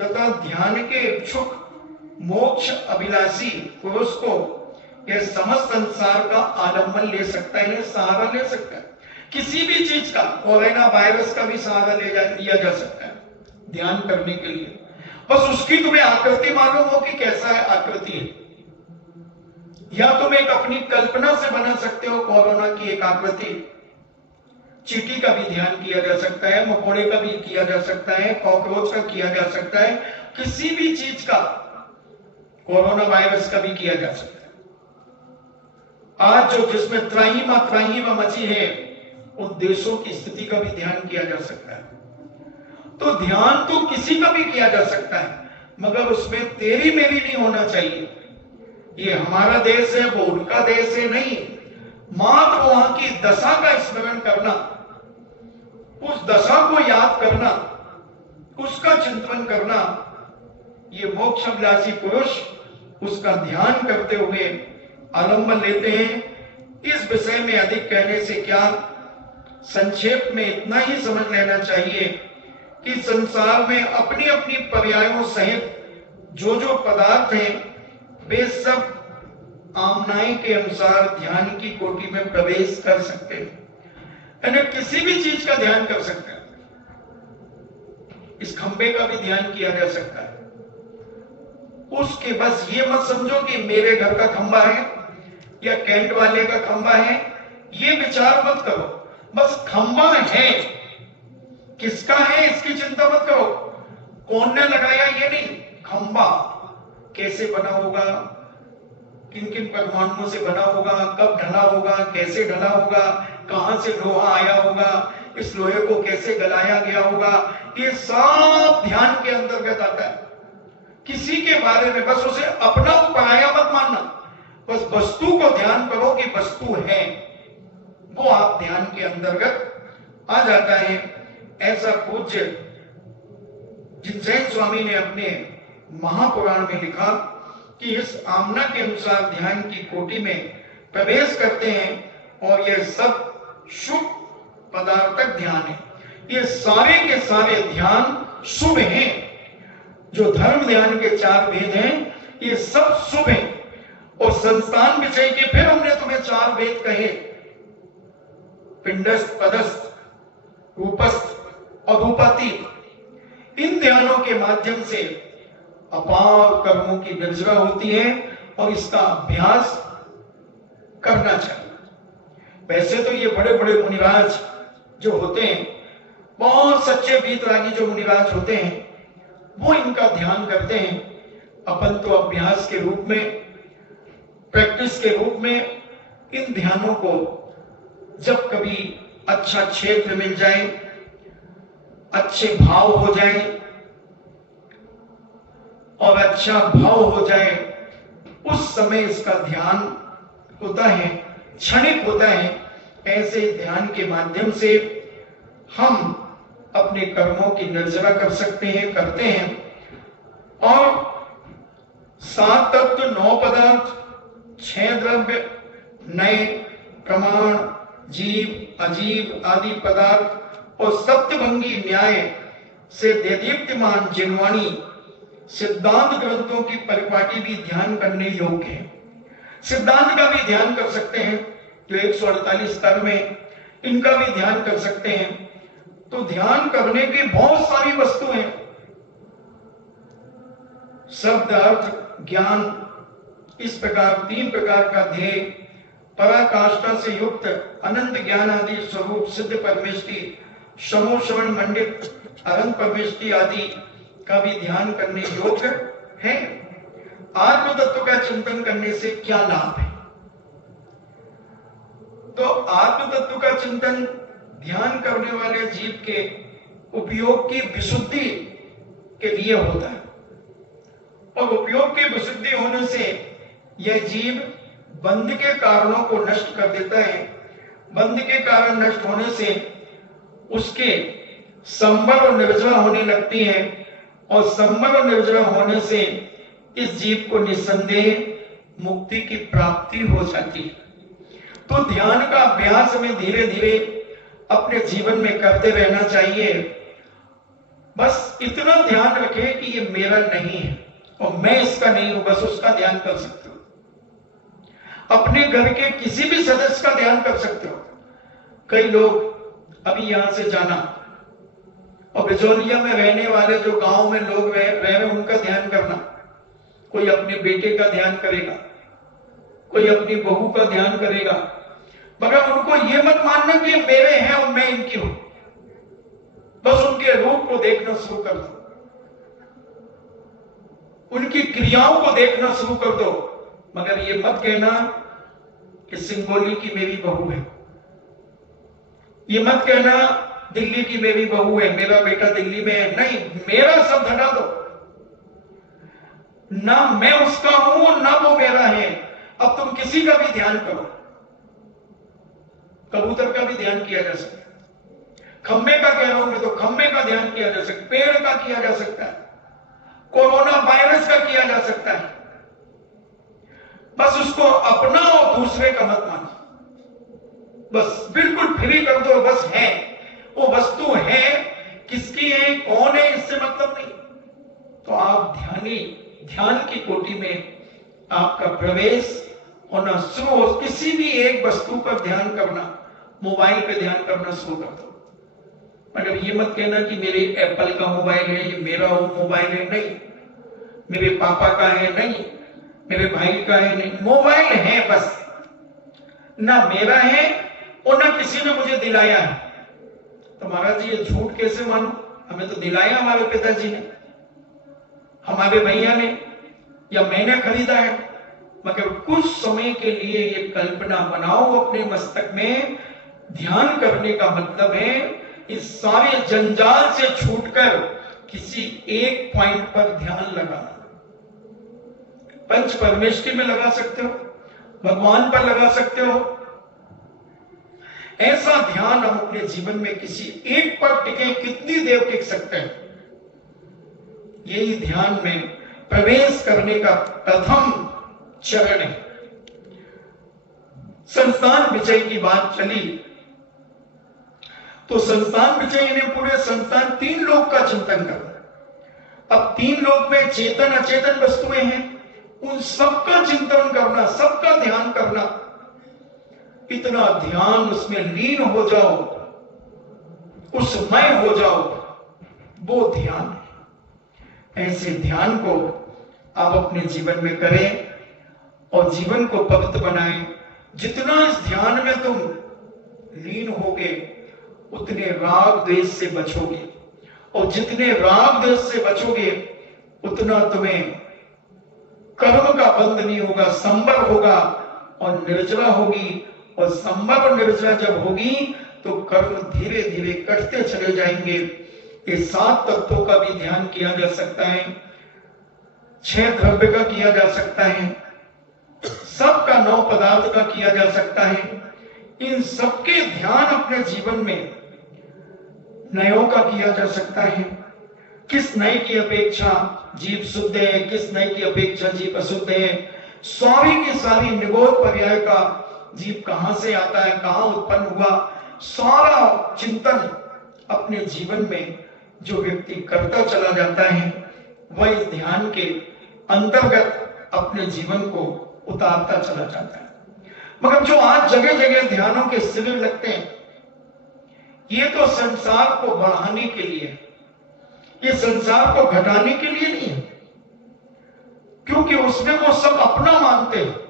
तथा ध्यान के इच्छुक मोक्ष अभिलाषी पुरुष को यह समस्त संसार का आलंबन ले सकता है, सहारा ले सकता है। किसी भी चीज का, कोरोना वायरस का भी सहारा लिया जा सकता है ध्यान करने के लिए। बस उसकी तुम्हें आकृति मालूम हो कि कैसा है आकृति है, या तुम एक अपनी कल्पना से बना सकते हो कोरोना की एक आकृति। चींटी का भी ध्यान किया जा सकता है, मकोड़े का भी किया जा सकता है, कॉकरोच का किया जा सकता है, किसी भी चीज का, कोरोना वायरस का भी किया जा सकता है। आज जो जिसमें त्राही व मची है, उन देशों की स्थिति का भी ध्यान किया जा सकता है। तो ध्यान तो किसी का भी किया जा सकता है, मगर उसमें तेरी मेरी नहीं होना चाहिए। ये हमारा देश है, वो उनका देश है, नहीं। मात्र वहां की दशा का स्मरण करना, उस दशा को याद करना, उसका चिंतन करना, ये मोक्षाभिलाषी पुरुष उसका ध्यान करते हुए आलंबन लेते हैं। इस विषय में अधिक कहने से क्या, संक्षेप में इतना ही समझ लेना चाहिए कि संसार में अपनी अपनी पर्यायों सहित जो जो पदार्थ हैं वे सब आमनाई के अनुसार ध्यान की कोटि में प्रवेश कर सकते हैं, यानी किसी भी चीज का ध्यान कर सकते हैं। इस खंबे का भी ध्यान किया जा सकता है। उसके बस ये मत समझो कि मेरे घर का खंबा है या कैंट वाले का खंबा है, ये विचार मत करो। बस खंबा है, किसका है इसकी चिंता मत करो, कौन ने लगाया ये नहीं, खंबा कैसे बना होगा, किन किन परमाणुओं से बना होगा, कब ढला होगा, कैसे ढला होगा, कहां से लोहा आया होगा, इस लोहे को कैसे गलाया गया होगा, ये सब ध्यान के अंतर्गत आता है। किसी के बारे में बस उसे अपना पराया मत मानना, बस वस्तु को ध्यान करो कि वस्तु है, वो आप ध्यान के अंतर्गत आ जाता है। ऐसा पूज्य जिनसेन स्वामी ने अपने महापुराण में लिखा कि इस आमना के अनुसार ध्यान की कोटि में प्रवेश करते हैं और यह सब शुभ पदार्थक ध्यान है। ये सारे के सारे ध्यान शुभ हैं। जो धर्म ध्यान के 4 वेद हैं ये सब शुभ हैं। और संस्थान विषय के फिर हमने तुम्हें 4 वेद कहे, पिंडस्थ, पदस्थ, रूपस्थ और रूपातीत। इन ध्यानों के माध्यम से अपार कर्मों की निर्जरा होती है और इसका अभ्यास करना चाहिए। वैसे तो ये बड़े बड़े मुनिराज जो होते हैं, बहुत सच्चे वीतरागी जो मुनिराज होते हैं, वो इनका ध्यान करते हैं। अपन तो अभ्यास के रूप में, प्रैक्टिस के रूप में इन ध्यानों को जब कभी अच्छा क्षेत्र मिल जाए, अच्छे भाव हो जाए और अच्छा भाव हो जाए, उस समय इसका ध्यान होता है, क्षणिक होता है। ऐसे ध्यान के माध्यम से हम अपने कर्मों की निर्जरा कर सकते हैं, करते हैं। और 7 तत्व, 9 पदार्थ, 6 द्रव्य, नए प्रमाण, जीव, अजीव आदि पदार्थ और सप्तभंगी न्याय से देदीप्यमान जिनवाणी सिद्धांत ग्रंथों की परिपाटी भी ध्यान करने योग्य है। सिद्धांत का भी ध्यान कर सकते हैं, जो 148 स्तर में, इनका भी ध्यान कर सकते हैं। तो ध्यान करने की बहुत सारी वस्तु हैं। शब्द, अर्थ, ज्ञान, इस प्रकार 3 प्रकार का ध्येय, पराकाष्ठा से युक्त अनंत ज्ञान आदि स्वरूप सिद्ध परमेष्टि, समो श्रवण मंडित अनंत परमेष्टि आदि का भी ध्यान करने योग्य है। आत्म तत्व का चिंतन करने से क्या लाभ है? तो आत्म तत्व का चिंतन ध्यान करने वाले जीव के उपयोग की विशुद्धि के लिए होता है। और उपयोग की विशुद्धि होने से यह जीव बंध के कारणों को नष्ट कर देता है। बंध के कारण नष्ट होने से उसके संबर और निर्जरा होने लगती है, और संबर और निर्जरा होने से इस जीव को निस्संदेह मुक्ति की प्राप्ति हो जाती है। तो ध्यान का अभ्यास हमें धीरे धीरे अपने जीवन में करते रहना चाहिए। बस इतना ध्यान रखें कि ये मेरा नहीं है और मैं इसका नहीं हूं, बस उसका ध्यान कर सकते हो। अपने घर के किसी भी सदस्य का ध्यान कर सकते हो। कई लोग अभी यहां से जाना और बिजौलिया में रहने वाले जो गांव में लोग रह रहे उनका ध्यान करना। कोई अपने बेटे का ध्यान करेगा, कोई अपनी बहू का ध्यान करेगा, मगर उनको ये मत मानना कि मेरे हैं और मैं इनकी हूं। बस उनके रूप को देखना शुरू कर दो, उनकी क्रियाओं को देखना शुरू कर दो, मगर ये मत कहना कि सिंगोली की मेरी बहू है, ये मत कहना दिल्ली की मेरी बहू है, मेरा बेटा दिल्ली में है। नहीं, मेरा सब हटा दो। ना मैं उसका हूं ना वो मेरा है। अब तुम किसी का भी ध्यान करो। कबूतर का भी ध्यान किया जा सकता है, खंबे का कह रहा हूं मैं तो खंबे का ध्यान किया जा सकता है, पेड़ का किया जा सकता है, कोरोना वायरस का किया जा सकता है। बस उसको अपना और दूसरे का मत मानो, बस बिल्कुल फ्री कर दो। बस है, वो वस्तु है, किसकी है, कौन है, इससे मतलब नहीं। तो आप ध्यान की कोटि में आपका प्रवेश होना शुरू हो। किसी भी एक वस्तु पर ध्यान करना, मोबाइल पे ध्यान करना शुरू कर दो। मतलब ये मत कहना कि मेरे एप्पल का मोबाइल है, ये मेरा मोबाइल है, नहीं, मेरे पापा का है, नहीं, मेरे भाई का है, नहीं, मोबाइल है बस, ना मेरा है और ना किसी ने मुझे दिलाया है। तो महाराज ये झूठ कैसे मानो, हमें तो दिलाया हमारे पिताजी ने, हमारे भैया ने, या मैंने खरीदा है। मगर कुछ समय के लिए ये कल्पना बनाओ अपने मस्तक में, ध्यान करने का मतलब है इस सारे जंजाल से छूटकर किसी एक पॉइंट पर ध्यान लगाना। पंच परमेष्टि में लगा सकते हो, भगवान पर लगा सकते हो। ऐसा ध्यान हम अपने जीवन में किसी एक पर टिके, कितनी देर टिक सकते हैं। यही ध्यान में प्रवेश करने का प्रथम चरण है। संस्थान विजय की बात चली तो संस्थान विजय ने पूरे संस्थान 3 लोक का चिंतन करना। अब 3 लोक में चेतन अचेतन वस्तुएं हैं, उन सबका चिंतन करना, सबका ध्यान करना। इतना ध्यान उसमें लीन हो जाओ, उसमय हो जाओ, वो ध्यान है। ऐसे ध्यान को आप अपने जीवन में करें और जीवन को पवित्र बनाएं। जितना इस ध्यान में तुम लीन होगे उतने राग द्वेष से बचोगे, और जितने राग द्वेष से बचोगे उतना तुम्हें कर्म का बंध नहीं होगा, संवर होगा और निर्जला होगी। और संवर और निर्जला जब होगी तो कर्म धीरे धीरे कटते चले जाएंगे। ये 7 तत्वों का भी ध्यान किया जा सकता है, 6 द्रव्य का किया जा सकता है, सबका 9 पदार्थ का किया जा सकता है। इन सबके ध्यान अपने जीवन में नयों का किया जा सकता है। किस नए की अपेक्षा जीव शुद्ध है, किस नए की अपेक्षा जीव अशुद्ध है, सारी की सारी निगोद पर्याय का जीव कहां से आता है, कहां उत्पन्न हुआ, सारा चिंतन अपने जीवन में जो व्यक्ति करता चला जाता है वह इस ध्यान के अंतर्गत अपने जीवन को उतारता चला जाता है। मगर जो आज जगह जगह ध्यानों के शिविर लगते हैं, ये तो संसार को बढ़ाने के लिए है, ये संसार को घटाने के लिए नहीं है। क्योंकि उसमें वो सब अपना मानते हैं,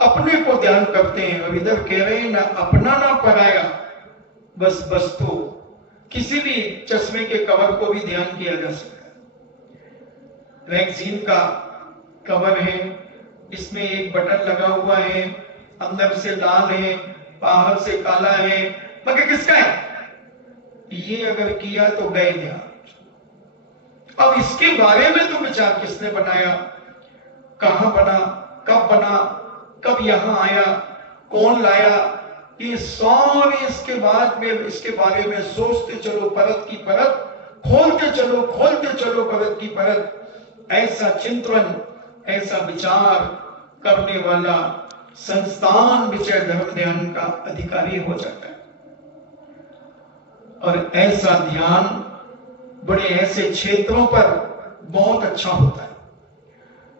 अपने को ध्यान करते हैं। अब इधर कह रहे हैं ना अपना ना पराया, बस वस्तु। किसी भी चश्मे के कवर को भी ध्यान किया जा सकता है। वैक्सीन का कवर है, इसमें एक बटन लगा हुआ है, अंदर से लाल है, बाहर से काला है, मगर किसका है? ये अगर किया तो गए ध्यान। अब इसके बारे में तो विचार किसने बनाया, कहां बना, कब यहां आया, कौन लाया, ये सारे इसके बाद में इसके बारे में सोचते चलो, परत की परत खोलते चलो परत की परत। ऐसा चिंतन, ऐसा विचार करने वाला संस्थान विजय धर्म ध्यान का अधिकारी हो जाता है। और ऐसा ध्यान बड़े ऐसे क्षेत्रों पर बहुत अच्छा होता है,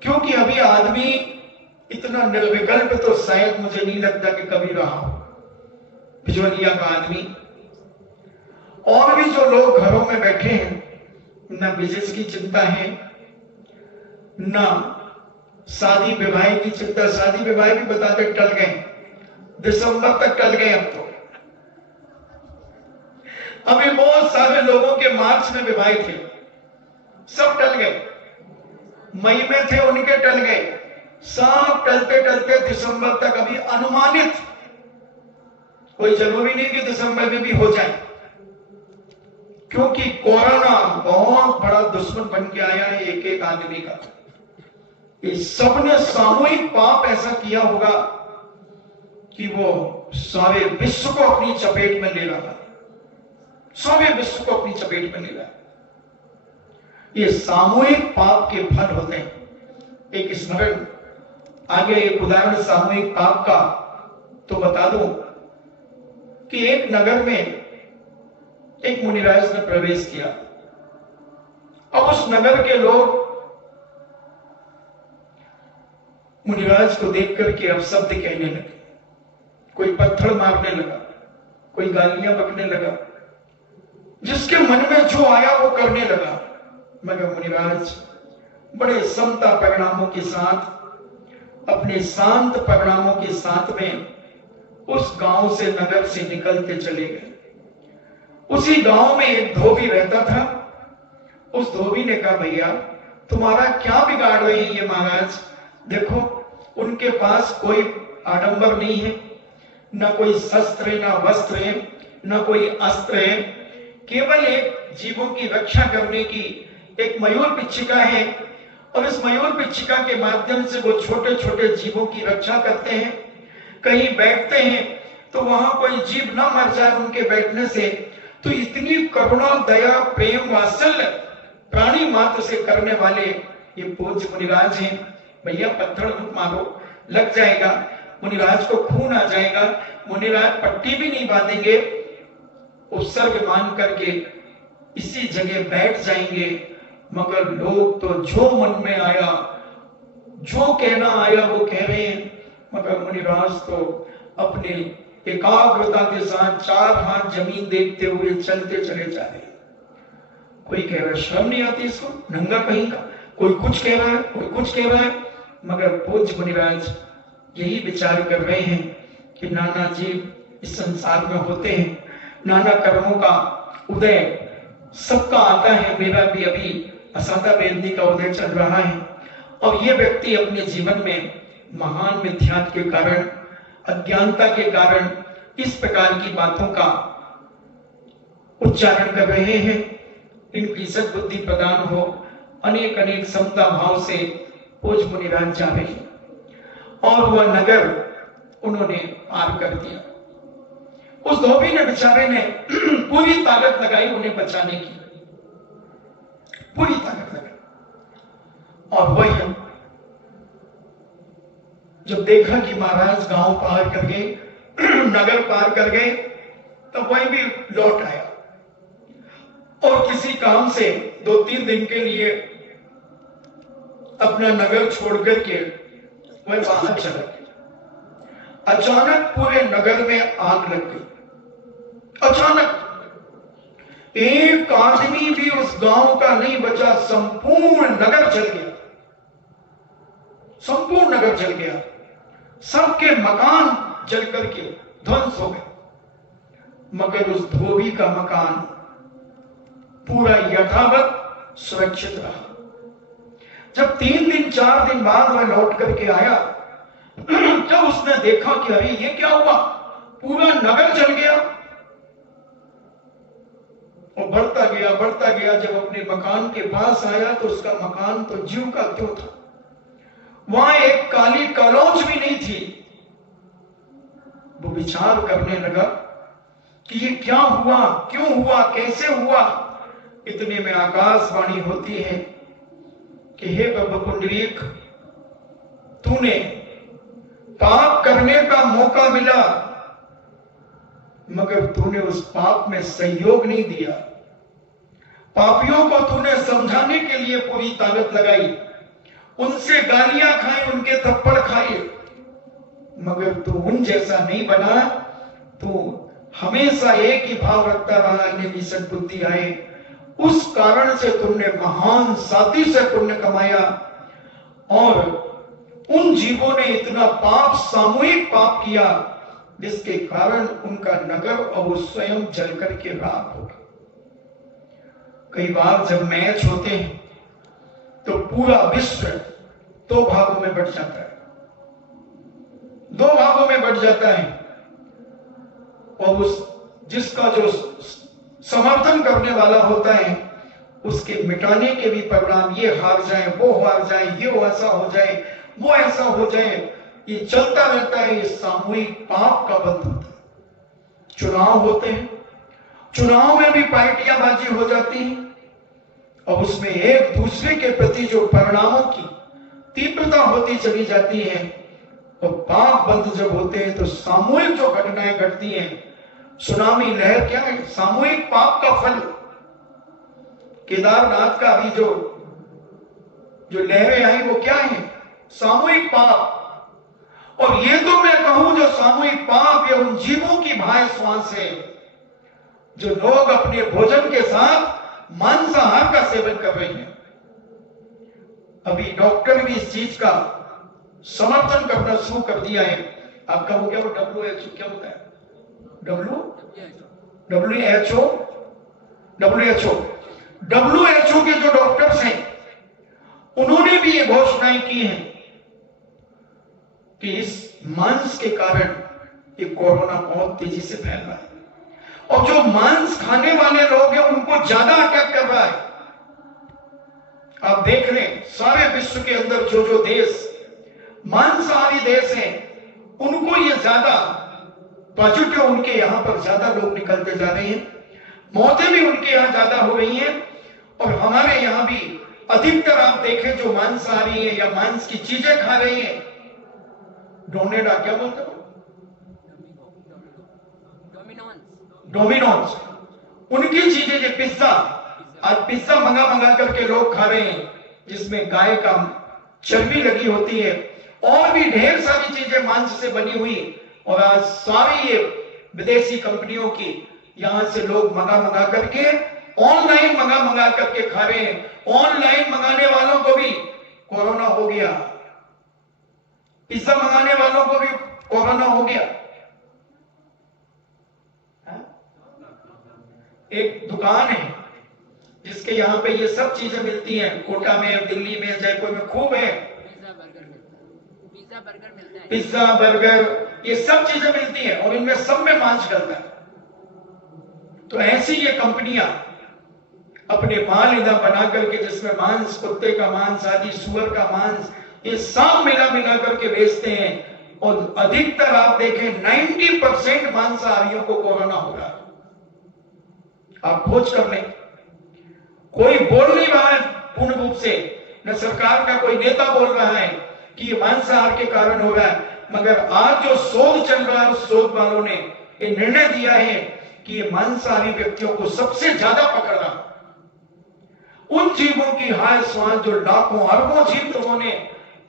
क्योंकि अभी आदमी इतना निर्विकल्प तो शायद मुझे नहीं लगता कि कभी रहा हो। बिजोलिया का आदमी और भी जो लोग घरों में बैठे हैं, न बिजनेस की चिंता है, न शादी विवाह की चिंता। शादी विवाह भी बताते टल गए, दिसंबर तक टल गए। अब तो अभी बहुत सारे लोगों के मार्च में विवाह थे, सब टल गए। मई में थे, उनके टल गए। सब टलते टलते दिसंबर तक अभी अनुमानित, कोई जरूरी नहीं कि दिसंबर में भी हो जाए, क्योंकि कोरोना बहुत बड़ा दुश्मन बन के आया है एक एक आदमी का। इस सबने सामूहिक पाप ऐसा किया होगा कि वो सारे विश्व को अपनी चपेट में ले रहा, सारे विश्व को अपनी चपेट में ले रहा। ये सामूहिक पाप के फल होते हैं। एक स्मरण आगे, एक उदाहरण सामूहिक पाप का तो बता दूं कि एक नगर में एक मुनिराज ने प्रवेश किया। अब उस नगर के लोग मुनिराज को देख करके अपशब्द कहने लगे, कोई पत्थर मारने लगा, कोई गालियां बकने लगा, जिसके मन में जो आया वो करने लगा। मगर मुनिराज बड़े समता परिणामों के साथ, अपने शांत परिणामों के साथ में उस गांव से, नगर से निकलते चले गए। उसी गांव में एक धोबी रहता था। उस धोबी ने कहा, भैया तुम्हारा क्या बिगाड़ रही है महाराज? देखो उनके पास कोई आडंबर नहीं है, न कोई शस्त्र है, न वस्त्र है, न कोई अस्त्र है, केवल एक जीवों की रक्षा करने की एक मयूर पिच्छिका है। और इस मयूर पिच्छिका के माध्यम से वो छोटे छोटे जीवों की रक्षा करते हैं। कहीं बैठते हैं तो वहां कोई जीव ना मर जाए उनके बैठने से। तो इतनी करुणा, दया, प्रेम, वात्सल्य प्राणी मात्र से करने वाले ये पूज्य मुनिराज हैं। भैया पत्थर मत मारो, लग जाएगा, मुनिराज को खून आ जाएगा। मुनिराज पट्टी भी नहीं बांधेंगे, उत्सर्ग मान करके इसी जगह बैठ जाएंगे। मगर लोग तो जो मन में आया, जो कहना आया वो कह रहे हैं। मगर मुनिराज तो अपने एकाग्रता के साथ 4 हाथ जमीन देखते हुए चलते चले जा रहे। कोई कह रहा है शर्म नहीं आती इसको, नंगा कहीं का, कोई कुछ कह रहा है, कोई कुछ कह रहा है। मगर पूज्य मुनिराज यही विचार कर रहे हैं कि नाना जीव इस संसार में होते हैं, नाना कर्मों का उदय सबका आता है। मेरा भी अभी असाता वेदनी का उदय चल रहा है। और ये व्यक्ति अपने जीवन में महान मिथ्यात्व के कारण, अज्ञानता के कारण इस प्रकार की बातों का उच्चारण कर रहे हैं। इनकी सद्बुद्धि प्रदान हो, अनेक अनेक समता भाव से पूज्य मुनिराज जा रहे हैं। और वह नगर उन्होंने पार कर दिया। उस धोबी ने, बेचारे ने पूरी ताकत लगाई उन्हें बचाने की, पूरी ताकत लगाई। और वही जब देखा कि महाराज गांव पार कर गए, नगर पार कर गए, तब वही भी लौट आया और किसी काम से 2-3 दिन के लिए अपना नगर छोड़ करके वह बाहर चला गया। अचानक पूरे नगर में आग लग गई। अचानक एक आदमी भी उस गांव का नहीं बचा, संपूर्ण नगर जल गया, संपूर्ण नगर जल गया। सबके मकान जल करके ध्वंस हो गए। मगर उस धोबी का मकान पूरा यथावत सुरक्षित रहा। जब 3 दिन 4 दिन बाद वह लौट करके आया, जब उसने देखा कि अरे ये क्या हुआ, पूरा नगर जल गया, और बढ़ता गया बढ़ता गया। जब अपने मकान के पास आया तो उसका मकान तो ज्यों का त्यों था। वहां एक काली कलौंज भी नहीं थी। वो विचार करने लगा कि ये क्या हुआ, क्यों हुआ, कैसे हुआ। इतने में आकाशवाणी होती है कि हे प्रभु पुंडरीक, तूने पाप करने का मौका मिला, मगर तूने उस पाप में सहयोग नहीं दिया। पापियों को तूने समझाने के लिए पूरी ताकत लगाई, उनसे गालियां खाई, उनके थप्पड़ खाए, मगर तू उन जैसा नहीं बना। तू हमेशा एक ही भाव रखता रहा, अन्य की सद्बुद्धि आए। उस कारण से तुमने महान साथी से पुण्य कमाया। और उन जीवों ने इतना पाप, सामूहिक पाप किया, जिसके कारण उनका नगर और वो स्वयं जल करके राख हो गया। कई बार जब मैच होते हैं तो पूरा विश्व 2 भागों में बट जाता है, 2 भागों में बट जाता है। और उस जिसका जो समर्थन करने वाला होता है, उसके मिटाने के भी परिणाम, ये हार जाए, वो हार जाए, ये ऐसा हो जाए, वो ऐसा हो जाए, ये चलता रहता है। ये सामूहिक पाप का बंध होता है। चुनाव होते हैं, चुनाव में भी पार्टियांबाजी हो जाती है और उसमें एक दूसरे के प्रति जो परिणामों की तीव्रता होती चली जाती है और पाप बंद जब होते हैं तो सामूहिक जो घटनाएं घटती हैं, सुनामी लहर क्या है? सामूहिक पाप का फल। केदारनाथ का अभी जो लहरें आई वो क्या है? सामूहिक पाप। और ये तो मैं कहूं जो सामूहिक पाप ये उन जीवों की भाय श्वास है जो लोग अपने भोजन के साथ मांसाहार का सेवन कर रहे हैं। अभी डॉक्टर भी इस चीज का समर्थन करना शुरू कर दिया है। आपका वो क्या, वो WHO क्या होता है? WHO के जो डॉक्टर्स हैं उन्होंने भी ये घोषणाएं की हैं कि इस मांस के कारण ये कोरोना बहुत तेजी से फैल रहा है और जो मांस खाने वाले लोग हैं उनको ज्यादा अटैक कर रहा है। आप देख रहे हैं सारे विश्व के अंदर जो देश मांसाहारी देश हैं उनको ये ज्यादा पॉजिटिव, उनके यहां पर ज्यादा लोग निकलते जा रहे हैं, मौतें भी उनके यहां ज्यादा हो रही हैं और हमारे यहां भी अधिकतर आप देखें जो मांसाहारी है या मांस की चीजें खा रही हैं, डोनेडा क्या बोलते हो, डोमिनोज, उनकी चीजें जो पिज्जा, आज पिज्जा मंगा करके लोग खा रहे हैं जिसमें गाय का चर्बी लगी होती है और भी ढेर सारी चीजें मांस से बनी हुई। और आज सारी ये विदेशी कंपनियों की यहां से लोग मंगा करके ऑनलाइन मंगा करके खा रहे हैं। ऑनलाइन मंगाने वालों को भी कोरोना हो गया, पिज्जा मंगाने वालों को भी कोरोना हो गया। एक दुकान है जिसके यहां पे ये सब चीजें मिलती हैं, कोटा में, दिल्ली में, जयपुर में खूब है, पिज्जा बर्गर ये सब चीजें मिलती हैं और इनमें सब में मांस डलता है। तो ऐसी ये कंपनियां अपने माल इधर बना करके जिसमें मांस, कुत्ते का मांस आदि, सुअर का मांस, ये सब मिला करके बेचते हैं और अधिकतर आप देखें 90% मांसाहारियों को कोरोना हो रहा है। आप खोज कर लें, कोई बोल नहीं रहा है पूर्ण रूप से, न सरकार का कोई नेता बोल रहा है कि ये मांसाहार के कारण हो रहा है, मगर आज जो शोध चल रहा है उस शोध वालों ने ये निर्णय दिया है कि ये मांसाहारी व्यक्तियों को सबसे ज्यादा पकड़ना। उन जीवों की हाय स्वान जो लाखों अरबों जीव लोगों ने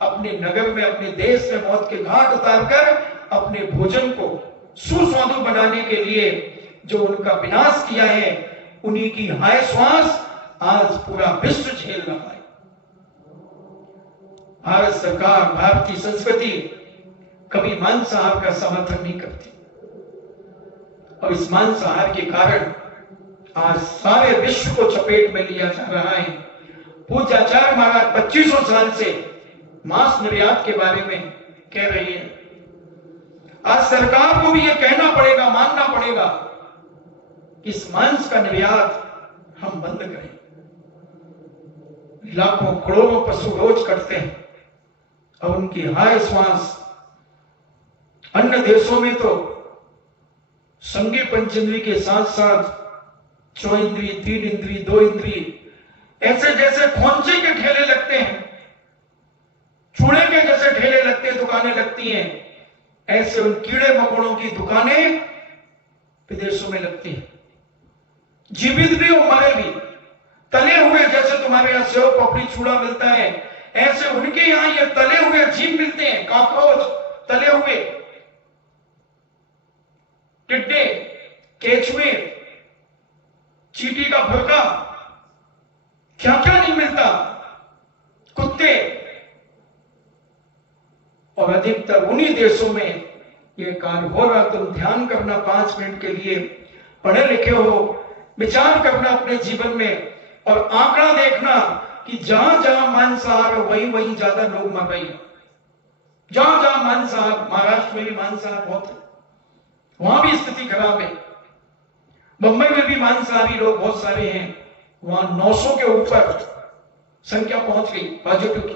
अपने नगर में, अपने देश में मौत के घाट उतारकर अपने भोजन को सुस्वादु बनाने के लिए जो उनका विनाश किया है, उन्हीं की हाय श्वास आज पूरा विश्व झेल रहा है। भारत सरकार, भारतीय संस्कृति कभी मांसाहार का समर्थन नहीं करती और इस मांसाहार के कारण आज सारे विश्व को चपेट में लिया जा रहा है। पूज्य आचार्य महाराज 2500 साल से मांस निर्यात के बारे में कह रही है। आज सरकार को भी यह कहना पड़ेगा, मानना पड़ेगा कि इस मांस का निर्यात हम बंद करें। लाखों करोड़ों पशु रोज कटते हैं और उनकी हाय श्वास अन्य देशों में तो संज्ञा पंचेंद्रिय के साथ साथ 6 इंद्रिय, 3 इंद्रिय, 2 इंद्रिय ऐसे जैसे खोंचे के ठेले लगते हैं, चूड़े के जैसे ठेले लगते हैं, दुकानें लगती हैं, ऐसे उन कीड़े मकोड़ों की दुकानें विदेशों में लगती हैं। जीवित भी और मरे भी, तले हुए जैसे तुम्हारे यहां सेव पपड़ी चूड़ा मिलता है, ऐसे उनके यहां ये तले हुए जीव मिलते हैं, कॉकरोच तले हुए, टिड्डे, केचुए, चींटी का भुरका, क्या क्या नहीं मिलता, कुत्ते। और अधिकतर उन्हीं देशों में यह कार्य हो रहा। तुम ध्यान करना 5 मिनट के लिए, पढ़े लिखे हो, विचार करना अपने जीवन में और आंकड़ा देखना कि जहां जहां मांसाहार है वहीं ज्यादा लोग मर रहे हैं। जहां जहां मांसाहार, महाराष्ट्र में भी मांसाहार बहुत है, वहां भी स्थिति खराब है। मुंबई में भी मांसाहारी लोग बहुत सारे हैं, वहां 900 के ऊपर संख्या पहुंच गई पॉजिटिव की।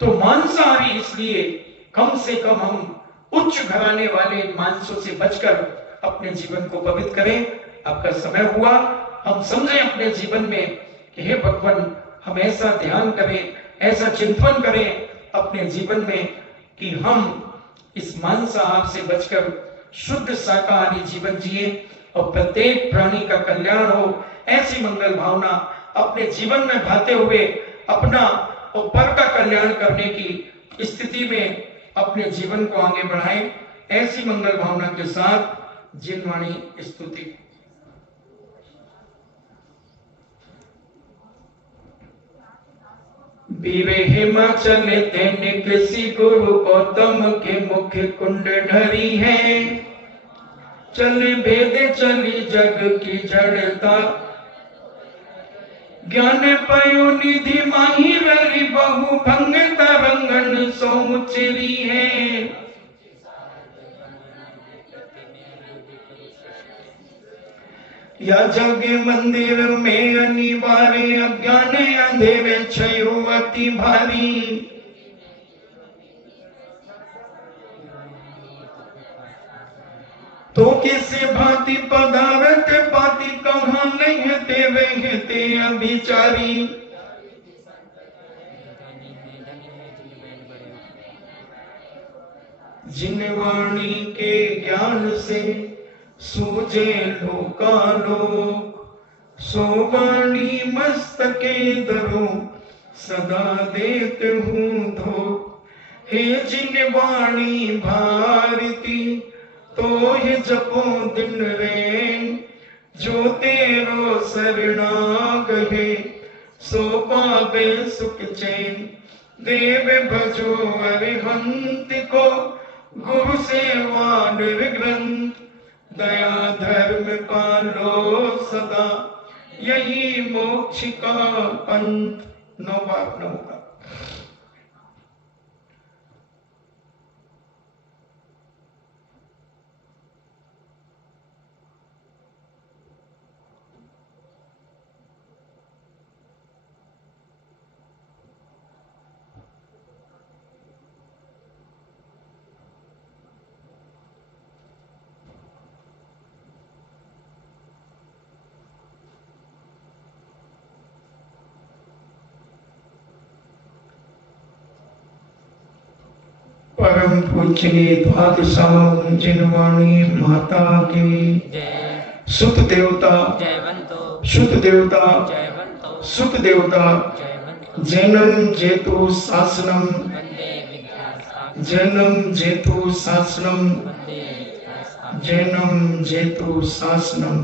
तो मांसाहारी इसलिए कम से कम हम उच्च घराने वाले मानसों से बचकर अपने जीवन को पवित्र करें। आपका समय हुआ, हम समझें अपने जीवन में कि हे भगवान, हम ऐसा ध्यान करें, ऐसा चिंतन करें अपने जीवन में कि हम इस मांसाहार से बचकर शुद्ध शाकाहारी जीवन जिए और प्रत्येक प्राणी का कल्याण हो। ऐसी मंगल भावना अपने जीवन में भाते हुए अपना और पर का कल्याण करने की स्थिति में अपने जीवन को आगे बढ़ाएं। ऐसी मंगल भावना के साथ जिनवाणी स्तुति। वीर हिमाचल तेने कृषि गुरु गौतम के मुख्य कुंड ढरी है। चले भेद चली जग की जड़ता, ज्ञान पयो निधि माही रली बहु भंग तरंगन सौचरी है। या जग मंदिर में अनिवार्य अज्ञान अंधेरे छयो अति भारी। तो किसे भांति पदार्थ पाति कहाँ नहीं ते वे ते अभिचारी। जिन वाणी के ज्ञान से सूझे लोकालोक, सो वाणी मस्तके धरो सदा देत हूँ धो। हे जिन वाणी भारती तो ये जपो दिन रैन, जो तेरो शरणागहे सो पावे सुख चैन। देव भजो अरिहंत को गुरु सेवा निर्ग्रंथ, दया धर्म पालो सदा यही मोक्ष का पंथ। नौ बार नौका। परम पूज्य द्वादशाह जिनवाणी माता की सुत देवता, शुद्ध देवता, सुत देवता, जैनम जेतु शासनम, जैनम जेतु शासनम, जैनम जेतु शासनम।